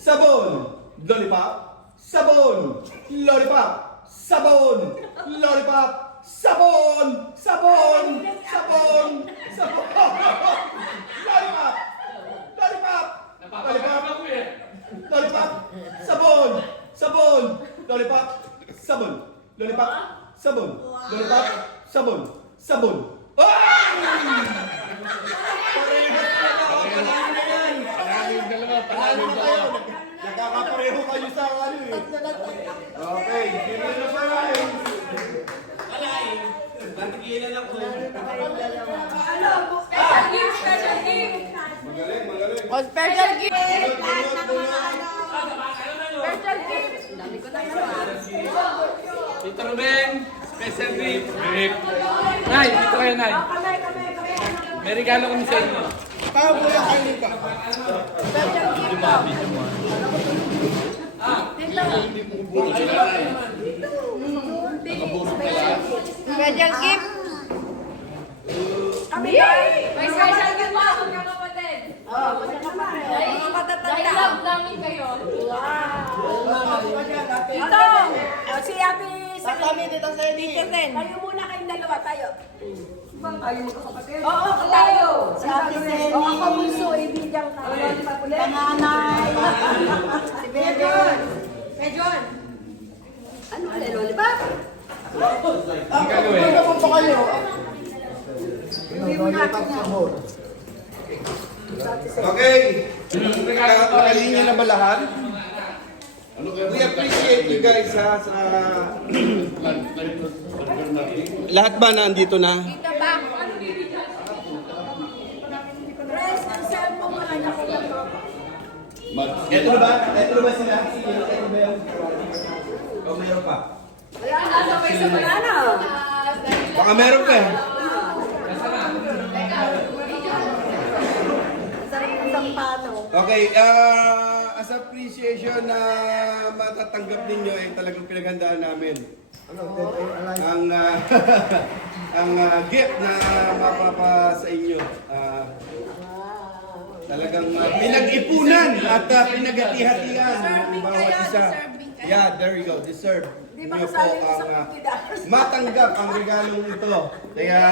Sabon. Lollipop. Sabon. Lollipop. Sabon. Lollipop. Sabon. Sabon. Sabon. Sabon. Lollipop. Lollipop. Napapagod ako eh. Lollipop. Sabon. Sabon. Lollipop. Sabon. Lollipop. Sabon. Lollipop. Sabon. Sabon. Panalo yung dalawa. Panalo yung dalawa. Nagkakapareho kayo sa ano eh. Okay, give it a try. Natigilan ako. Special gift! Magaling. O, special gift. Bunot. Special gift! Dami ko na yun. Tito Ruben, special gift. Nay, dito kayo, Nay. Kami. May regalo kami sa inyo. Tao po yung kayo pa. Special gift. Kami May special gift pa ako mga kapatid. Dahil love namin kayo. Ito! Si Abi, Kami dito sa inyo. tayo muna kayong dalawa, tayo. Tayo magkakapatid? Oo, tayo. Si Ate Selly. Oo, ako bunso, ibigyan ka. Panganay. Si Bebe. Ano ka, lollipop? Ano naman pa kayo? Okay. Nakakalinya na ba lahat? We appreciate you guys ha sa... Lahat ba na andito na? Press ang cellphone mo lang ako na to. Ito na ba? Ito na ba sila? Ito ba yung... O meron pa? Wala na, sabay sa banana. Baka meron pa eh. Sarap ng sampato. Okay, as appreciation na matatanggap ninyo ay talagang pinaghandaan namin. Ang ang gift na mapapa sa inyo. Talagang pinag-ipunan at pinag-hati-hatian ng bawat isa. Yeah, there you go. Deserve. Di ba Inyo po kasali sa ang $50? matanggap ang regalong ito. Kaya,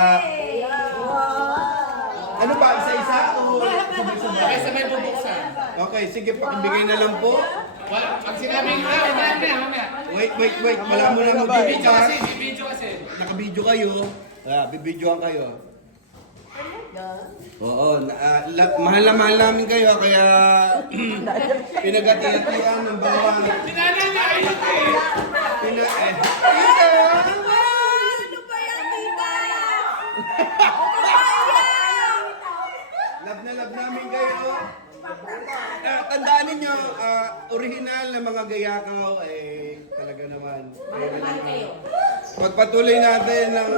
ano ba? Isa-isa o sabay-sabay? Sabay bubuksan. Okay, sige, pakibigay na lang po. Pag sinabi nyo, mamaya. Wait. Wala mo na Video kasi, mag-video. video kasi. Nakabidyo kayo. Bibidyoan kayo. Oo, mahal na mahal namin kayo, kaya pinag-hati-hatian ng bawang... Sinanay ito eh. Ano ba yan, tita? Love na love namin kayo. Tandaan ninyo, original na mga gayakaw, talaga naman. Pagpatuloy natin ng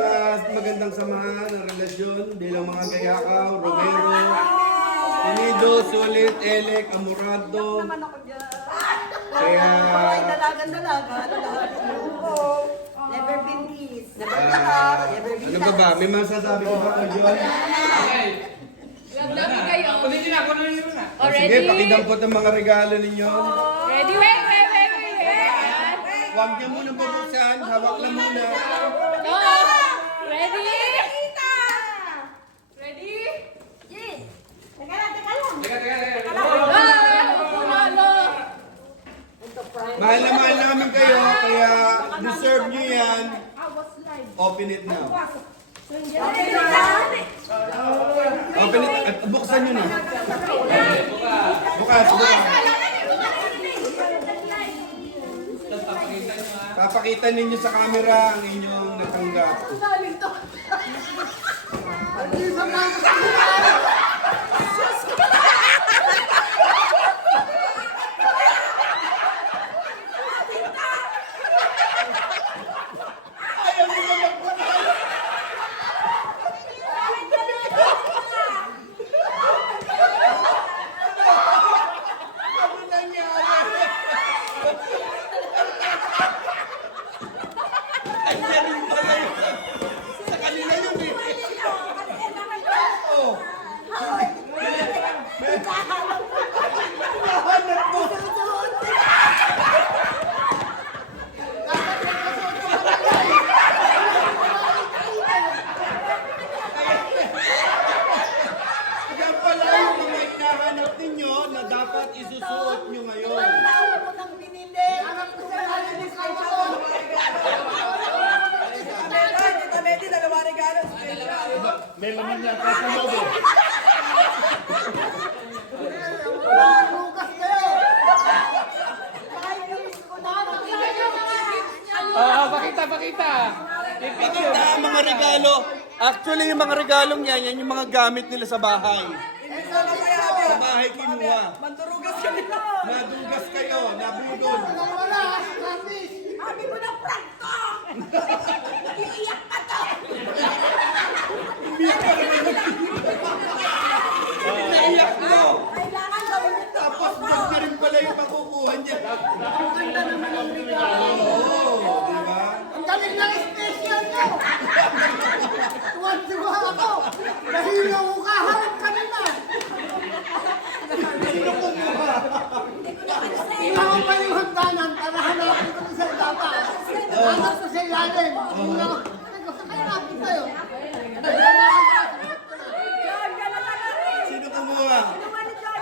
magandang samahan, ng relasyon bilang mga gayakaw, Romero, Tinido, Sulit, Elec, Amorado. Kaya, Dalaga. Never been kissed. ano ba? May masasabi ko ba kay John? Love namin kayo. Ulitin na, kunin nyo na. Sige, pakidampot ang mga regalo ninyo. Ready? Wait. Huwag niyo muna bubuksan, hawak lang muna. Go! Ready? Ready? Teka. Mahal na mahal namin kayo, kaya deserve niyo yan. Open it now. Open it, at buksan niyo na. Bukas. Papakita ninyo sa camera ang inyong natanggap. Yan pala yung mga hinahanap ninyo na dapat isusuot nyo ngayon. May laman niya at sa loob eh. Pakita. Pakita ang mga regalo. Actually, yung mga regalong yan yung mga gamit nila sa bahay. Sa bahay kinuha. Manturugas kami. Nadugas kayo, nabudol. Sabi mo na prank ko! ilalim. Sino kumuha?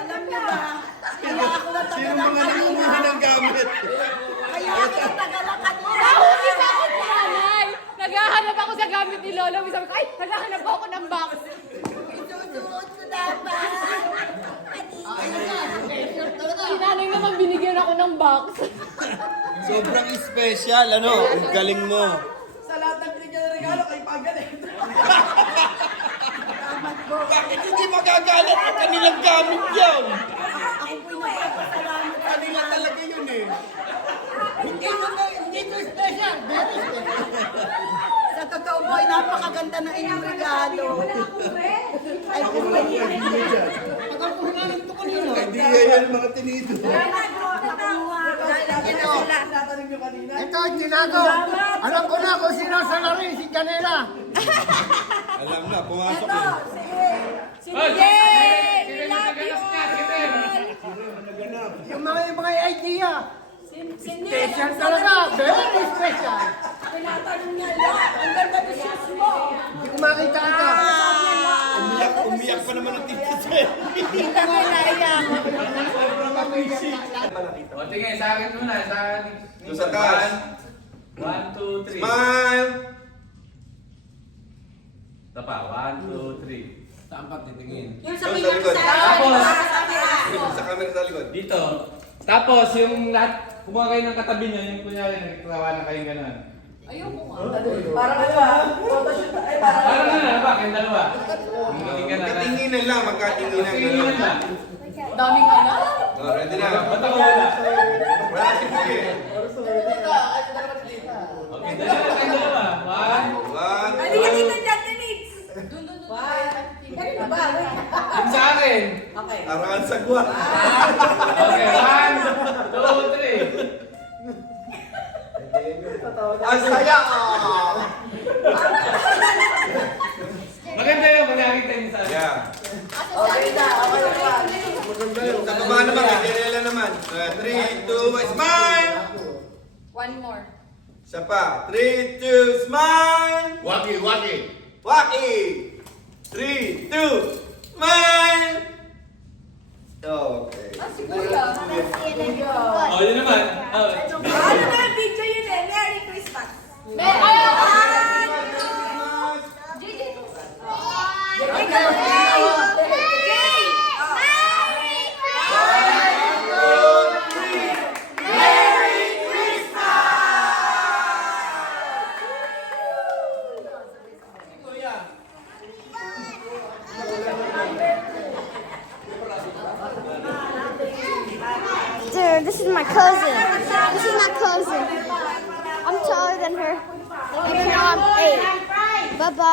Alam niyo ba? Kaya ako Sino natagal mga nangunguha ng gamit? Kaya ako natagal ang kanina. Nahuli sa akin si nanay. Naghahanap ako sa gamit ni Lolo. Sabi ko, ay, naghahanap ako ng box. Isusuot ko dapat. Si nanay naman binigyan ako ng box. Sobrang special, ano? Ang galing mo. Sa lahat ng binigyan ng regalo, kayo pagalit. Bakit hindi magagalit ang kanilang gamit yan? Ako po'y napapasalamat. Kanila talaga yun eh. Hindi ko special. Very special. Sa totoo po, ay napakaganda ng inyong regalo. Ay, Kaya yan mga tinido. ito, tinago. Alam ko na kung sino sa lari, si Canela. Alam na, pumasok eh. Yay! Sino yung naganap niya? Yung mga idea. Special talaga. Very special. Tinatanong niya, ang ganda ng shoes mo. Hindi ko makita ito. Umiyak pa naman ang tito Sel. Kita ko naiyak. O, tingin, sa akin muna. Sa akin. Doon sa taas. 1, 2, 3. Smile! Ito pa, 1, 2, 3. Saan pa titingin? Yung Doon sabi sa niya likod. sa Tapos, Sa camera sa likod. dito. Tapos, yung lahat, kumuha kayo ng katabi nyo, yung kunyari, nagtawa na kayong gano'n. Parang ano ah. Photoshoot. Ay, parang Parang na, ba? Kayong dalawa. Hindi ka na. Magkatinginan lang, magkatinginan. Tingin na. Daming alam. Oh, ready na. Ba't ako wala? Wala si Pugi. Okay, dalawa kayong dalawa. 1. Hindi ka dito dyan, Denise. Kanino ba? Yung sa akin. Okay. Arangan sagwa. Okay, 1, 2, 3. Ang saya! Maganda yun, pag nakita niyo sa akin. Yeah. Okay na. Okay na. Sa baba naman, kaya naman. 3, 2, 1, smile! One more. Isa pa. 3, 2, smile! Waki, waki. Waki! 3, 2, smile! Okay. Si Kuya. Oh, yun naman. Oh. Ano na yung video yun eh? Merry Christmas. Dude, this is my cousin. This is my cousin. I'm taller than her. Even though I'm 8. Bye-bye.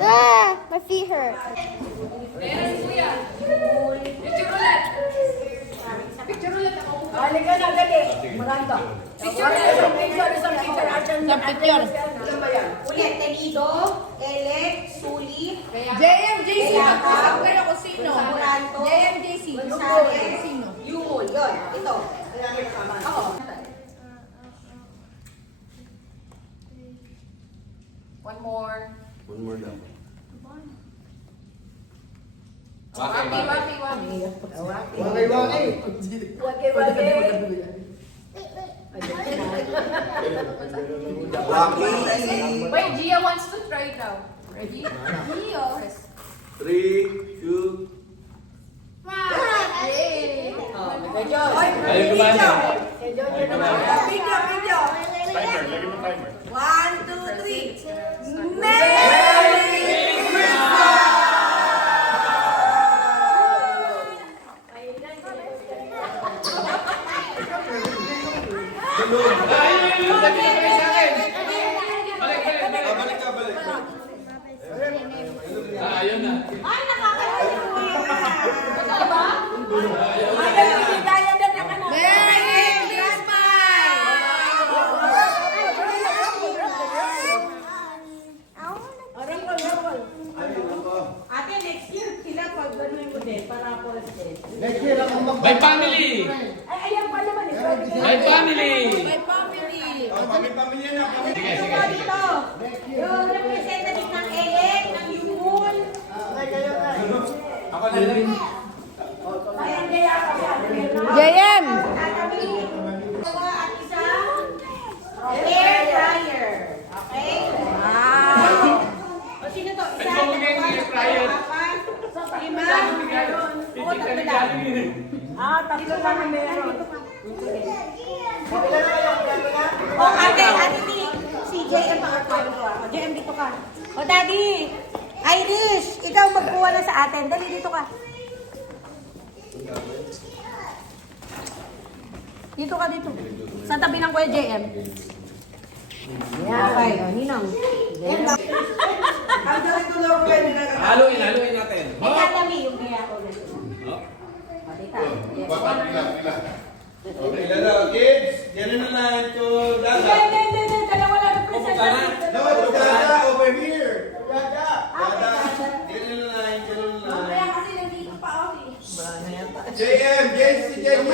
Ah, my feet hurt. Meron kuya. Picture ulit. Picture ulit ako. Halika na, dali. Maganda. Picture ulit. Isang picture. Isang picture. Ulit, Tenido, Elec, Suli, JMJC. Mag-usap kayo kung sino. Moranto, JMJC. Gonzales, Yul, yun, ito. Ako. One more. One more daw. Waki, waki, waki. Waki-waki. Wagi-wagi. Waki! Wait, Gia wants to try it now. Ready? Gia. 3, 2, Yay! Ayun, kumana. Video, video. Timer, lagyan mo timer. 1, 2, 3. Merry Ayun, yung sabi na kayo sa akin. Balik, balik, balik. balik ka, balik. Ayun na. Ate, next year, sila pag gano'n mo din, para ako din. Next year ako mag- My family! Ay, ayan pa naman eh. My family! My family. Pamilya na, pamilya. Sige, sige, Ito sige. dito. Yung representative ng ELEC, ng Yumul. Ako na rin. JM! Dalawa at isang air fryer. Okay? O sino to? Isa, Ito, magiging dalawa, air fryer. apat, lima. Pitik ka rin galing yun. Tatlo lang ang meron. O ate ni si JM makakain ko. O JM dito ka. O daddy, Irish, ikaw magkuha na sa atin. Dali dito ka. Dito ka dito. Sa tabi ng Kuya JM. Okay, o Ninong. Haluin natin. May lalami yung kaya ko na. O dito. Bata, pila. Okay, lalo, kids. Yan na lang ito. Dada. Hindi. Dalawa lang ang present. No, Dada, over here. Dada. Yan na lang, yan na lang. Kasi nandito pa ako eh. JM, JC, JM.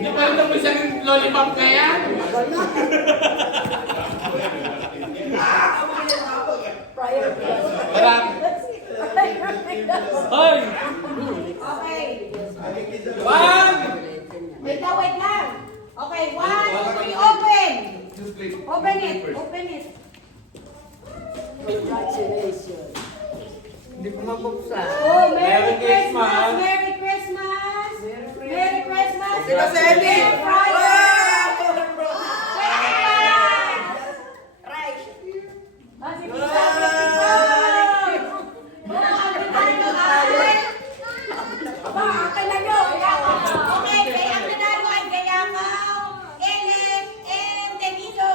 Di ba ito mo isang lollipop kaya? Marami. Hoy! Okay. Bang! Wait lang. Okay, 1, 2, 3, open. Open it. Hindi ko mabuksan. Oh, Merry Christmas. Merry Christmas. Merry Christmas. Sino sa Emmy? Okay, kaya ang nanalo ay Gayakaw, Elef, and Tenido.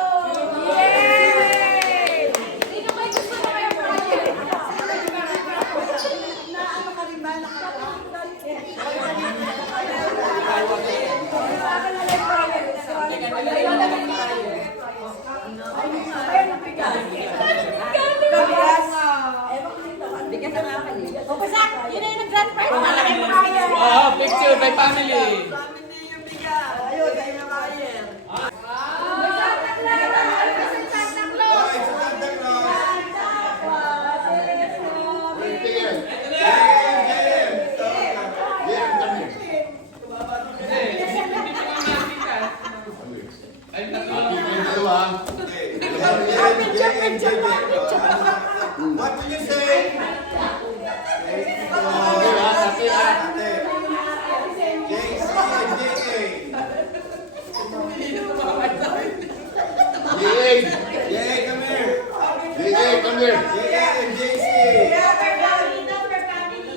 Sino may gusto na kayo project? O basta, yun na yung nag-grand prize. Malaki mo kaya. Oh, picture by family. Ayun, kayo na kaya. Okay, sa Santa Claus. Tingin. JM. Yan, kami. Ay, tatlo. Yung dalawa. What will you say? Ate. JC and JA. Yay! JA, come here. Yay, come here. JA and JC. Per family, no, per family.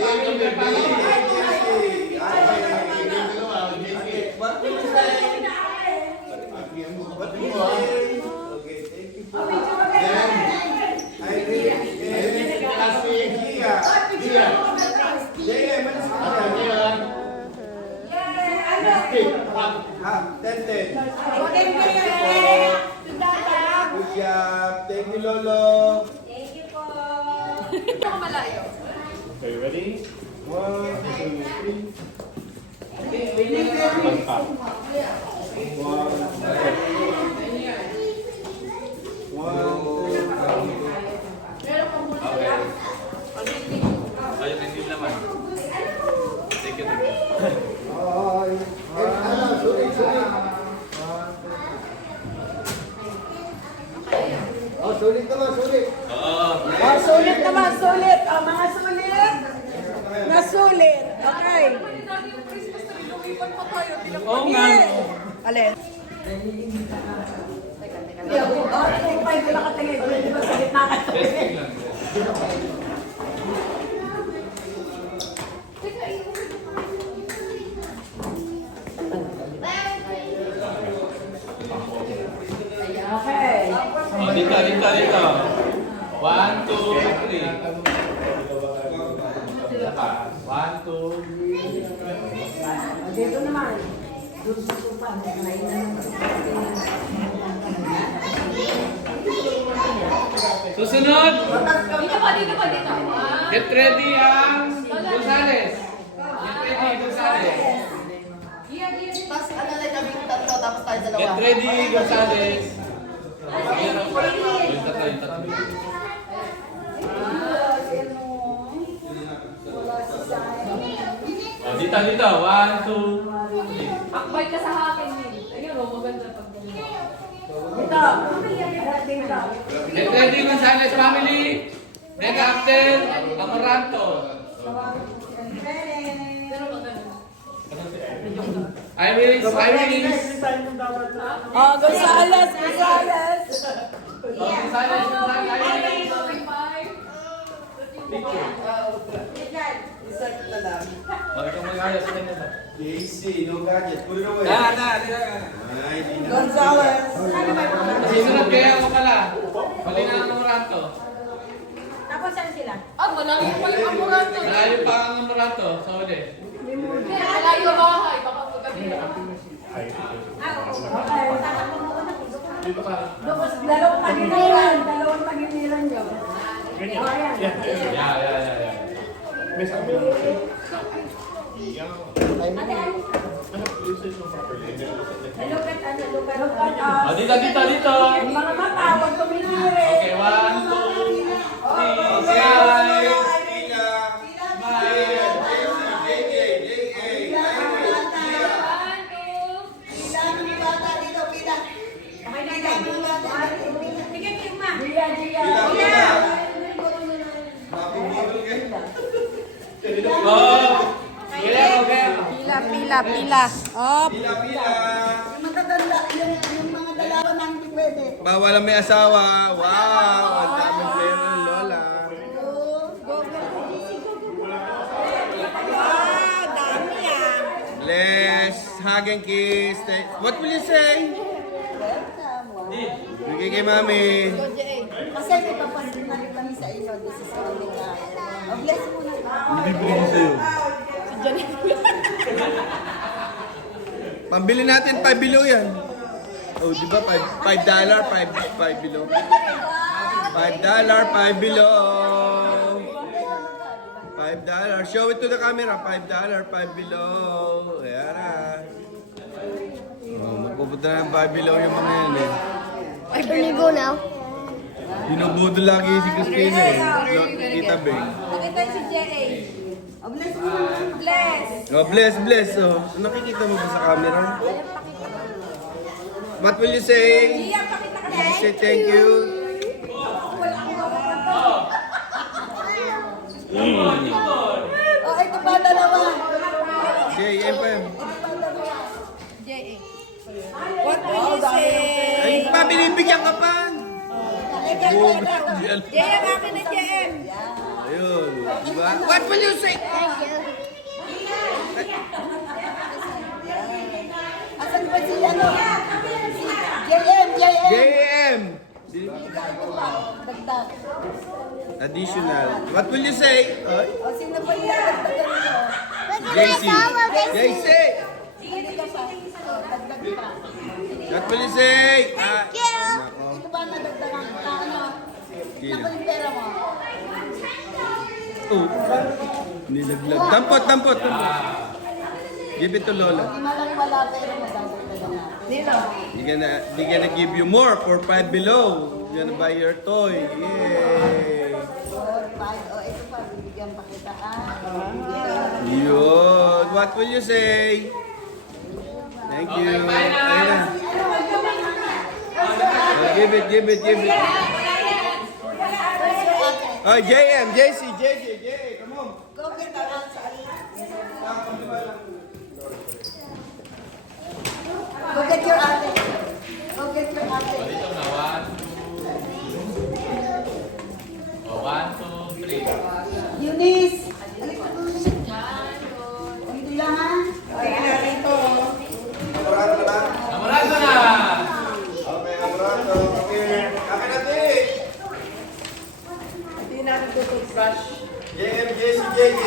Yay, come here, baby. JC. Yung dalawa, yay. What will you say? What will you say? Okay, thank you. Yan. I really Kasi, Gia. Gia. JM, ano sa Ano, Gia? Tenten. Okay, okay. Good job. Thank you, Lolo. Thank you po. Okay, ready? 1, 2, 3. Pagpap. 1, 2, 3. Ayun, hindi naman. Thank you. Oh, sulit naman, sulit. Sulit naman, sulit. Mga sulit. Nasulit. Okay. Oo nga. Alin? Kung kayo ko nakatingin, di ba sa gitna ka? Testing lang. Okay. Oh, dito. 1, 2, 3. Isa pa. 1, 2. Dito naman. Dito sa sopa. Susunod. Dito pa. Get ready ang Gonzales. Get ready, Gonzales. Tapos ano na kami tatlo, tapos tayo dalawa. Get ready, Gonzales. Yung tatlo, yung tatlo. Oh, dito, dito. 1, 2, 3. Akbay ka sa akin, Min. Ayun, maganda pag ganyan. Dito. Get ready, Gonzales family. Next captain, Amoranto. Iris, Iris. Oh, Gonzales, Gonzales. Oh, Gonzales, Iris. Isa na lang. Oh, ikaw mag-ayos ka na ba? JC, no gadget. Put it away. Ay, di na. Gonzales. Sisunod kaya ako pala. Mali na ang Amoranto. Tapos saan sila? Ah, malayo pa yung Amoranto. Malayo pa ang Amoranto sa uli. Malayo bahay. Baka magabi. Dalawang pagiliran. Dalawang pagiliran yun. Yeah. Oh, dito. Yung mga mata, huwag tumingiri. Okay, 1, 2, 3, guys. Oh, Pila. Op. Yung matatanda, yung mga dalawa nang hindi pwede. Bawal ang may asawa. Wow, ang daming pera ng lola. Bless, hug and kiss. What will you say? Bigay kay mami. Kasi may papasin na rin kami sa inyo. This is only Oh, bless mo na. Bibigay ko sa'yo. Pambili natin 5 below yan. Oh, di ba? $5, 5 below. $5, 5 below. $5. Show it to the camera. $5, 5 below. Ayan na. Oh, magpupunta na ng 5 below yung mga yan eh. Where do you go now? Binubudol lagi si Christina eh. Tita Beng. Nakita si J.A. Oh, bless mo na. Bless. Oh, bless. Oh. Nakikita mo ba sa camera? What will you say? You say thank you. Oh, ito pa dalawa. JFM. J.A. What will you say? Ay, pa, binibigyan ka pa. JM, akin na JM. Ayun. Diba? What will you say? Thank you. Asan ba si ano? JM. JM. Dagdag. Additional. What will you say? Ay, O, sino ba yung dagdagan mo? JC. JC. Hindi ka pa. O, dagdag pa. What will you say? Thank you. Ito ba nadagdagan ka? Ano? Sino? Naku yung pera mo. Oh. Nilaglag. Dampot. Give it to Lola. Hindi malang wala pero madagdagan natin. They gonna give you more for 5 below. You're gonna buy your toy. Yay! 4, 5. O, ito pa. Bibigyan pa kita. Yun. What will you say? Thank you. Ayun na. Oh, give it. Oh, JM, JC, JJ, come on. Go get our outside. Go get your ate. Dito na, 1, 2, 3. Eunice! Alik ka doon. Dito lang ha? Amoranto na! Okay, Amarato. Okay. Kakin natin. Hindi natin tututbrush. JM, JC, JJ,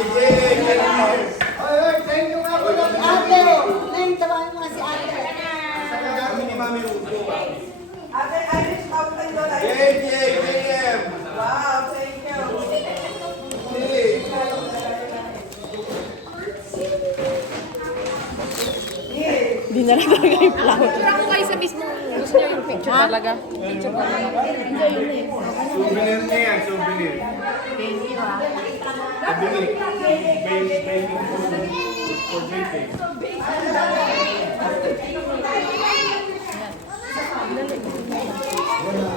Hindi na lang talaga yung flower. Pero kung kayo sa mismo, gusto niyo yung picture talaga. Picture talaga. Enjoy yun eh. Souvenir niya yan, souvenir. Thank you ah. Souvenir.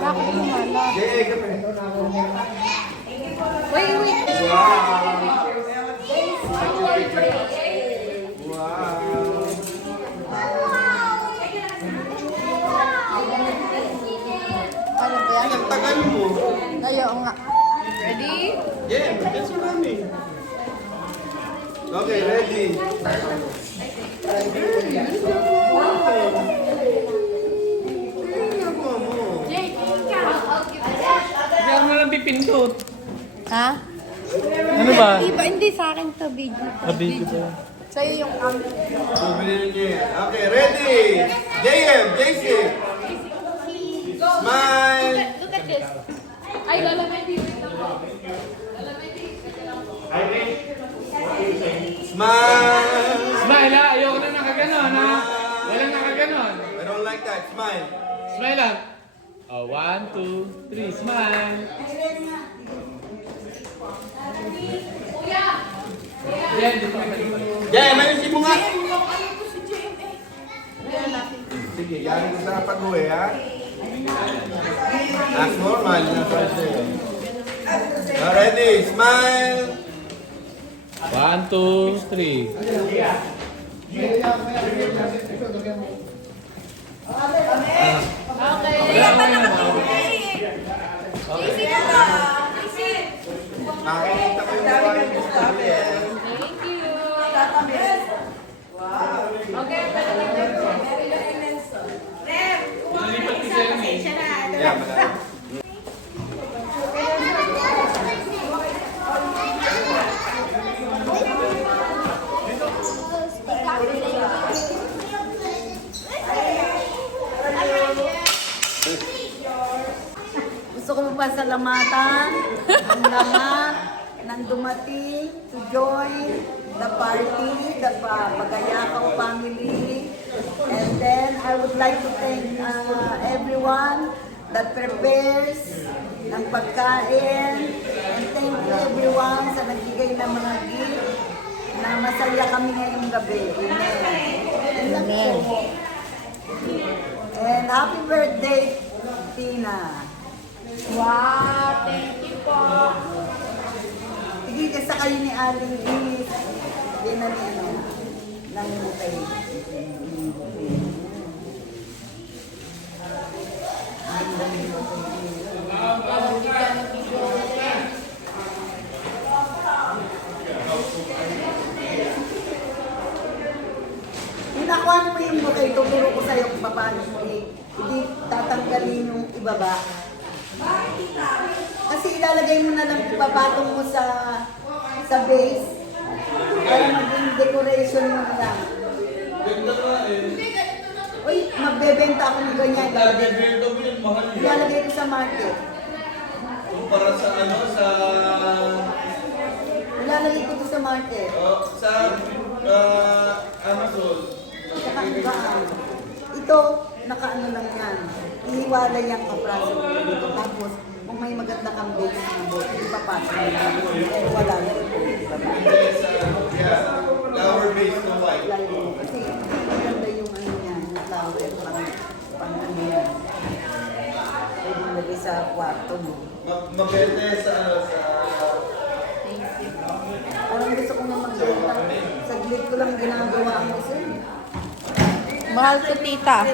Bakit lumala? Jay, kape. Wait, wait. Ano ba yan? Ang tagal mo. Ayaw nga. Ready? Yeah, that's what I mean. Okay, ready. Kaya mo lang pipindot. Ha? Ano ba? Hindi sa akin to video. Video ba? Sa'yo yung Souvenir niya yan. Okay, ready. JM, JC. Smile. Look at this. Ay, Lola Mendy. Smile. Smile ha, ayoko na nakaganon ha. Walang nakaganon. I don't like that. Smile. Smile lang. Oh, 1, 2, 3, smile. Yan, dito ka dito. JM, ayusin mo nga. Sige, yari ko sa pag-uwi, ha? Act normal na pwede. Ready, smile. 1, 2, 3. Makikita ko yung mukha ni Gustavo. Thank you. Yeah, malaki. Gusto ko pasalamatan ang lahat ng dumating to join the party, the Pagayakaw family. And then I would like to thank everyone that prepares ng pagkain. And thank you everyone sa nagbigay ng mga gift na masaya kami ngayong gabi. Amen. Amen. And happy birthday, Tina. Wow, thank you po. Sige, kasi kayo ni Aling Liz. Yan na niya, no? Nang mukay. Pinakuha mo yung mukay, tuturo ko sa'yo kung paano hindi tatanggalin yung ibaba. Kasi ilalagay mo na lang, ipapatong mo sa base para maging decoration mo na lang. Uy, magbebenta ako ng ganyan. Ilalagay ko sa market. Para sa ano, sa... Ilalagay ko ito sa market. sa Amazon. Saka ibaan. Ito, nakaano lang yan. Ihiwalay yung kapraso dito. Tapos, kung may maganda kang base na boat, ipapasok mo lang. Eh, wala na rin po. Yeah, flower base na white. Kasi, maganda yung ano yan, yung flower, pang ano yan. Pwede mo lagay sa kwarto mo. Mabete sa ano, sa... Parang gusto ko nga magbenta. Saglit ko lang ginagawa ang gusto. Mahal ko tita.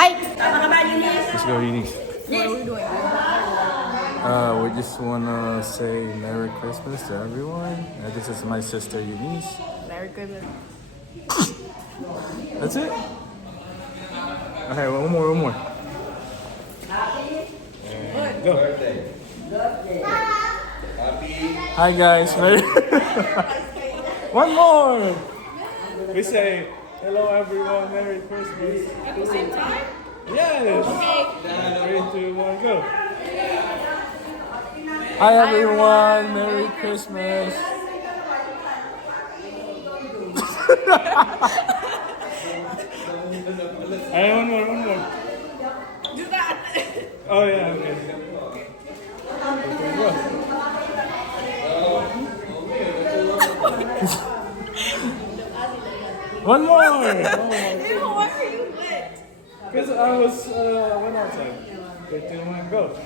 Ay! Let's go, Eunice. We just wanna say Merry Christmas to everyone. This is my sister Eunice. Merry Christmas. That's it. Okay, one more. And go. Hi guys. One more. We say hello everyone. Merry Christmas. At the same time? Yes. Okay. 3, 2, 1, go. Hi everyone. Merry Christmas. One more! Why are you lit? Because I was, went outside. 3, 2, 1, go.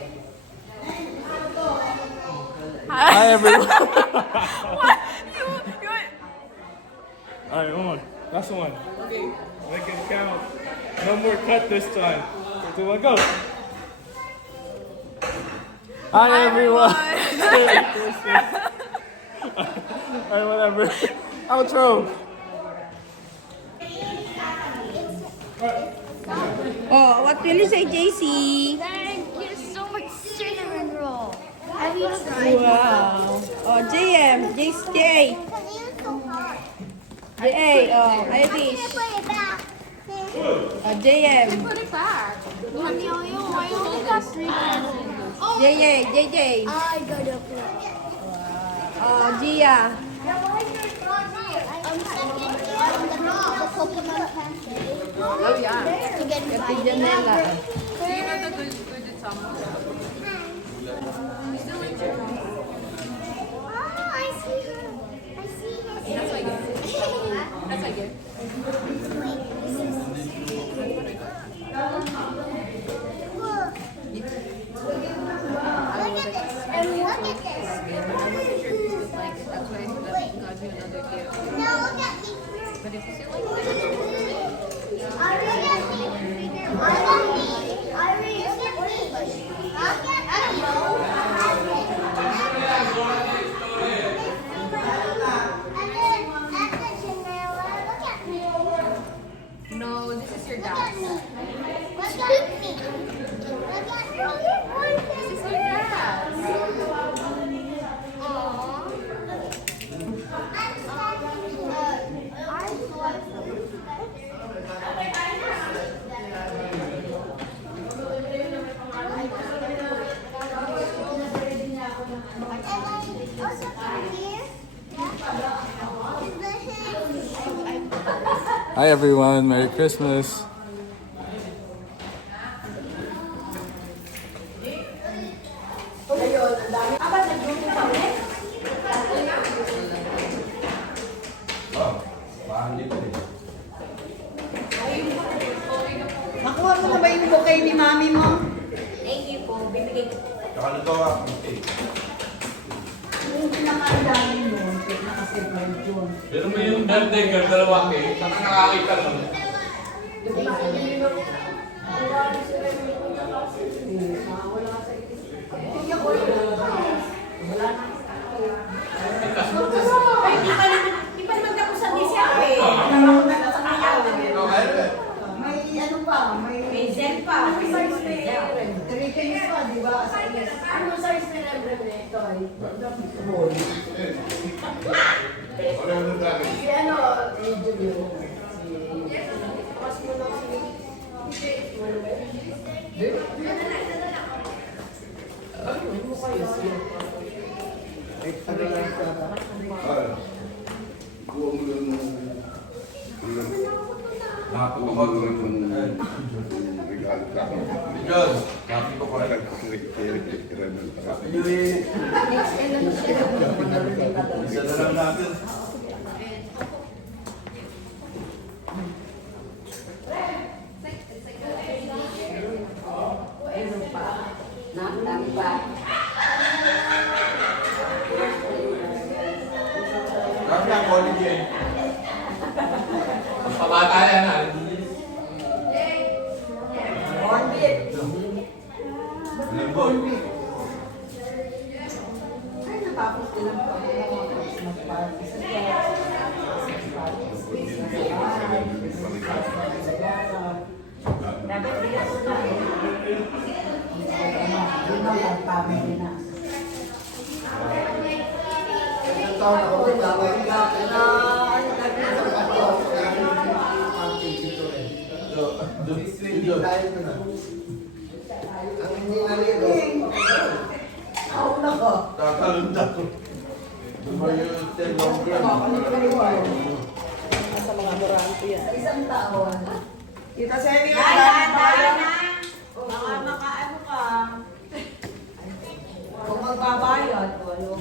Hi everyone! What? Alright, one. Last one. Okay. Make it count. No more cut this time. 3, 2, 1, go. Hi everyone! Alright, whatever. Outro! Oh, what will you say, JC? Thank you so much, cinnamon roll. Have you tried? Wow. Oh, JM, JC. Oh, Irish. Oh, JM. Put it back. I only got 3 pencils. JJ. I got a play. Oh, Gia. I'm second on the Pokemon pencil. Oh, yeah. To get Kati my Janela. Do you know the good song? Oh, I see her. I see her. That's my gift. That's my gift. Look at this. And look at this. Like, that's why I got you another gift. Now look at me. But if you still like it, Look at me. Look at me. I don't know. And then at the Janela, look at me. no, this is your Look dad's. at me. Look at me. Look at me. This is your dad's. Aww. I'm starting to. Hi everyone, Merry Christmas. Nakuha mo na ba yung bouquet ni mami mo? Thank you po. Bibigay ko. Yung pinaka-dami mo, pinaka-surprise yun. Pero may yung birthday girl, dalawa cake. Nakakakita nun. Di pa naman tapos ang December. May ano pa, may Zen pa. trippings pa, di ba? Ano size ni Rembrandt nito? Si ano, medyo yun. Mas mo lang si Pabata yan ha. Ay, natapos ko lang pa. Christmas party sa family na. Isang taon. Kita sa inyo. Mga makaano ka. Kung magbabayad, walo.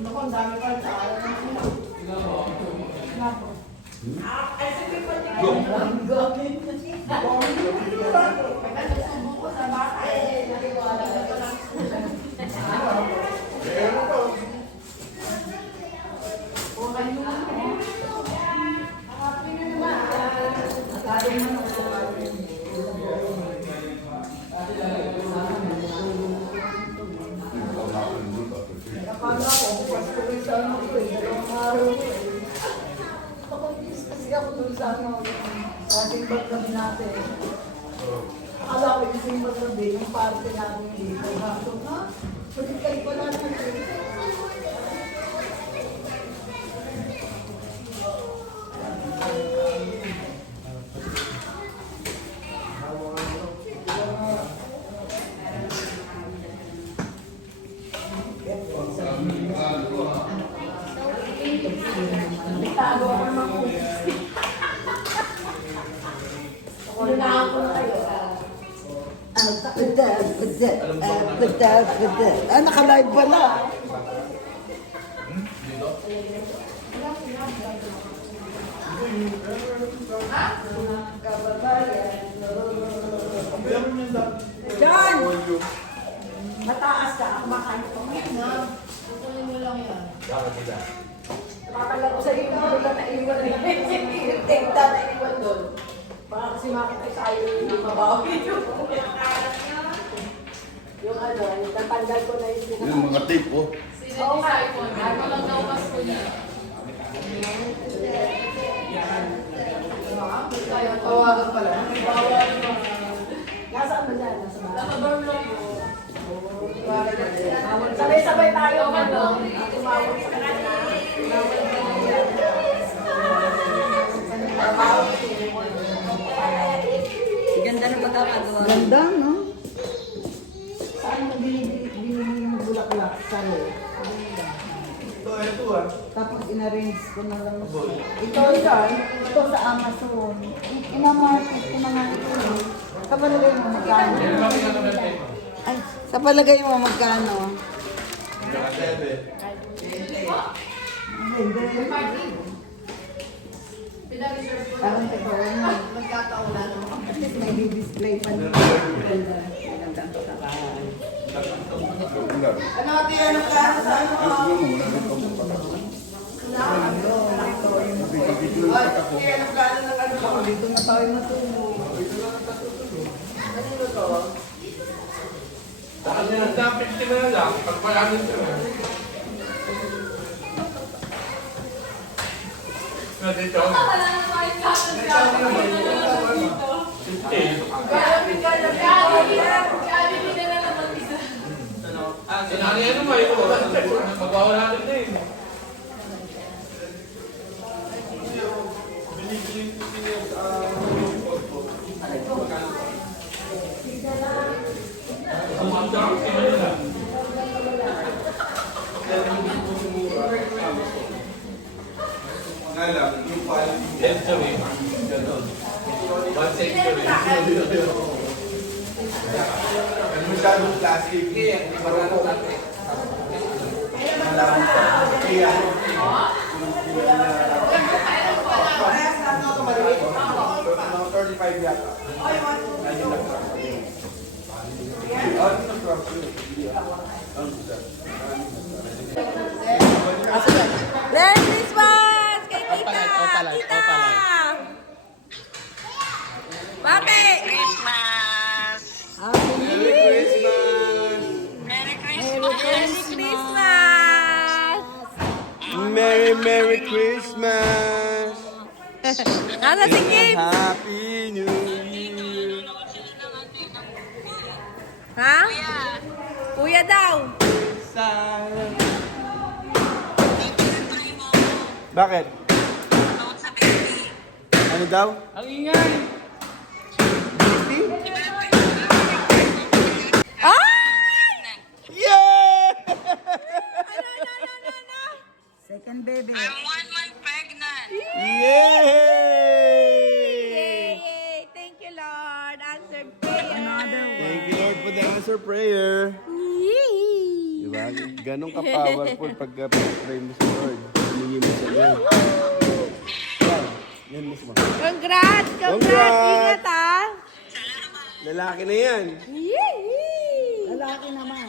Naku, ang dami pa sa kasi ako dun sa ating baggabi natin. Akala ko yung sing baggabi, yung parte natin dito. So, ha? Pwede kayo pala natin. Naka-live pala. John! Mataas ka. Kumakain ko. Kukunin mo lang yan. Bakit nila? Makakala ko sa iyo na naiwan na yung take that naiwan doon. Baka kasi makita sa iyo yung mabawi yung ano, natanggal ko na yung sinaka. Yung mga tape, oh. Oo nga. Ano lang daw mas ko niya. Tawagan pala. Nasaan ba dyan? Nasa ba? Nakadorm lang po. Sabay-sabay tayo ano. Tumawag sa kanila. Ganda ng pagkakagawa. Ganda, no? Saan mo binili yung bulaklak? Saan? Tapos in-arrange ko na lang. Ito yan. Ito sa Amazon. Ina-market ko na nga ito. Sa palagay mo magkano? Ay, sa palagay mo magkano? Parang ito. Magkakaulan. At least may display pa nito. Ganda. Ganda ang pagkakalan. Ano ati, ano ka? Sa ano? Dito na tayo matulog. Kanino to? Saan yan? Dapat 50 na lang. Pagpalanin siya. Dito. 50. Sinali ano mo yun? Magwawala natin din. Century. Ganon. 1 century. Ano masyadong plastic? Kaya, hindi marano natin. Malaman pa. Kaya, mga 35 yata. Merry Christmas! Kay Tita! Tita! Bakit? Christmas! Merry Christmas! Merry Merry Christmas! Merry, Merry Christmas! Nasa si Kim? Happy New Year! Ha? Kuya daw. Bakit? Ano daw? Ang ingay! Yeah! Second baby. I'm 1 month pregnant. Yay! Yay! Thank you, Lord. Answered prayer. Thank you, Lord, for the answer prayer. Yay! Diba? Ganon ka-powerful pagka pray mo sa Lord. Humingi mo sa Lord. Yan. Yan mismo. Congrats! Congrats! Ingat ah! Lalaki na yan. Yee! Lalaki naman.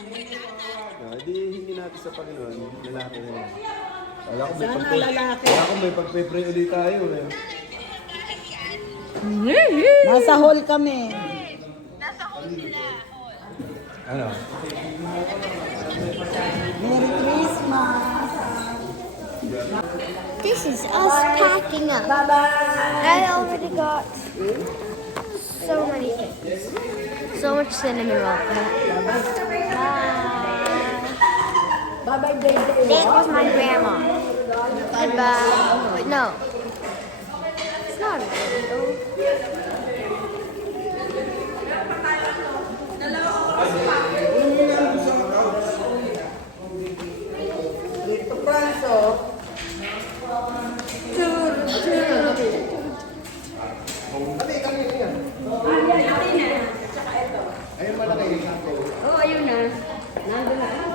Di hindi natin sa Panginoon. Lalaki na yan. Wala ko may Sana pagpe- lalaki. Wala ko may pagpe-pray ulit tayo. Eh. Nasa hall kami. Ano? Merry Christmas. This is us packing up. Bye-bye. I already got so many things. So much cinnamon roll. Bye. Bye-bye, baby. That was my grandma. Goodbye. Wait, no. It's not a video. Dito, Franso. Oh, ayun na. Nandun na.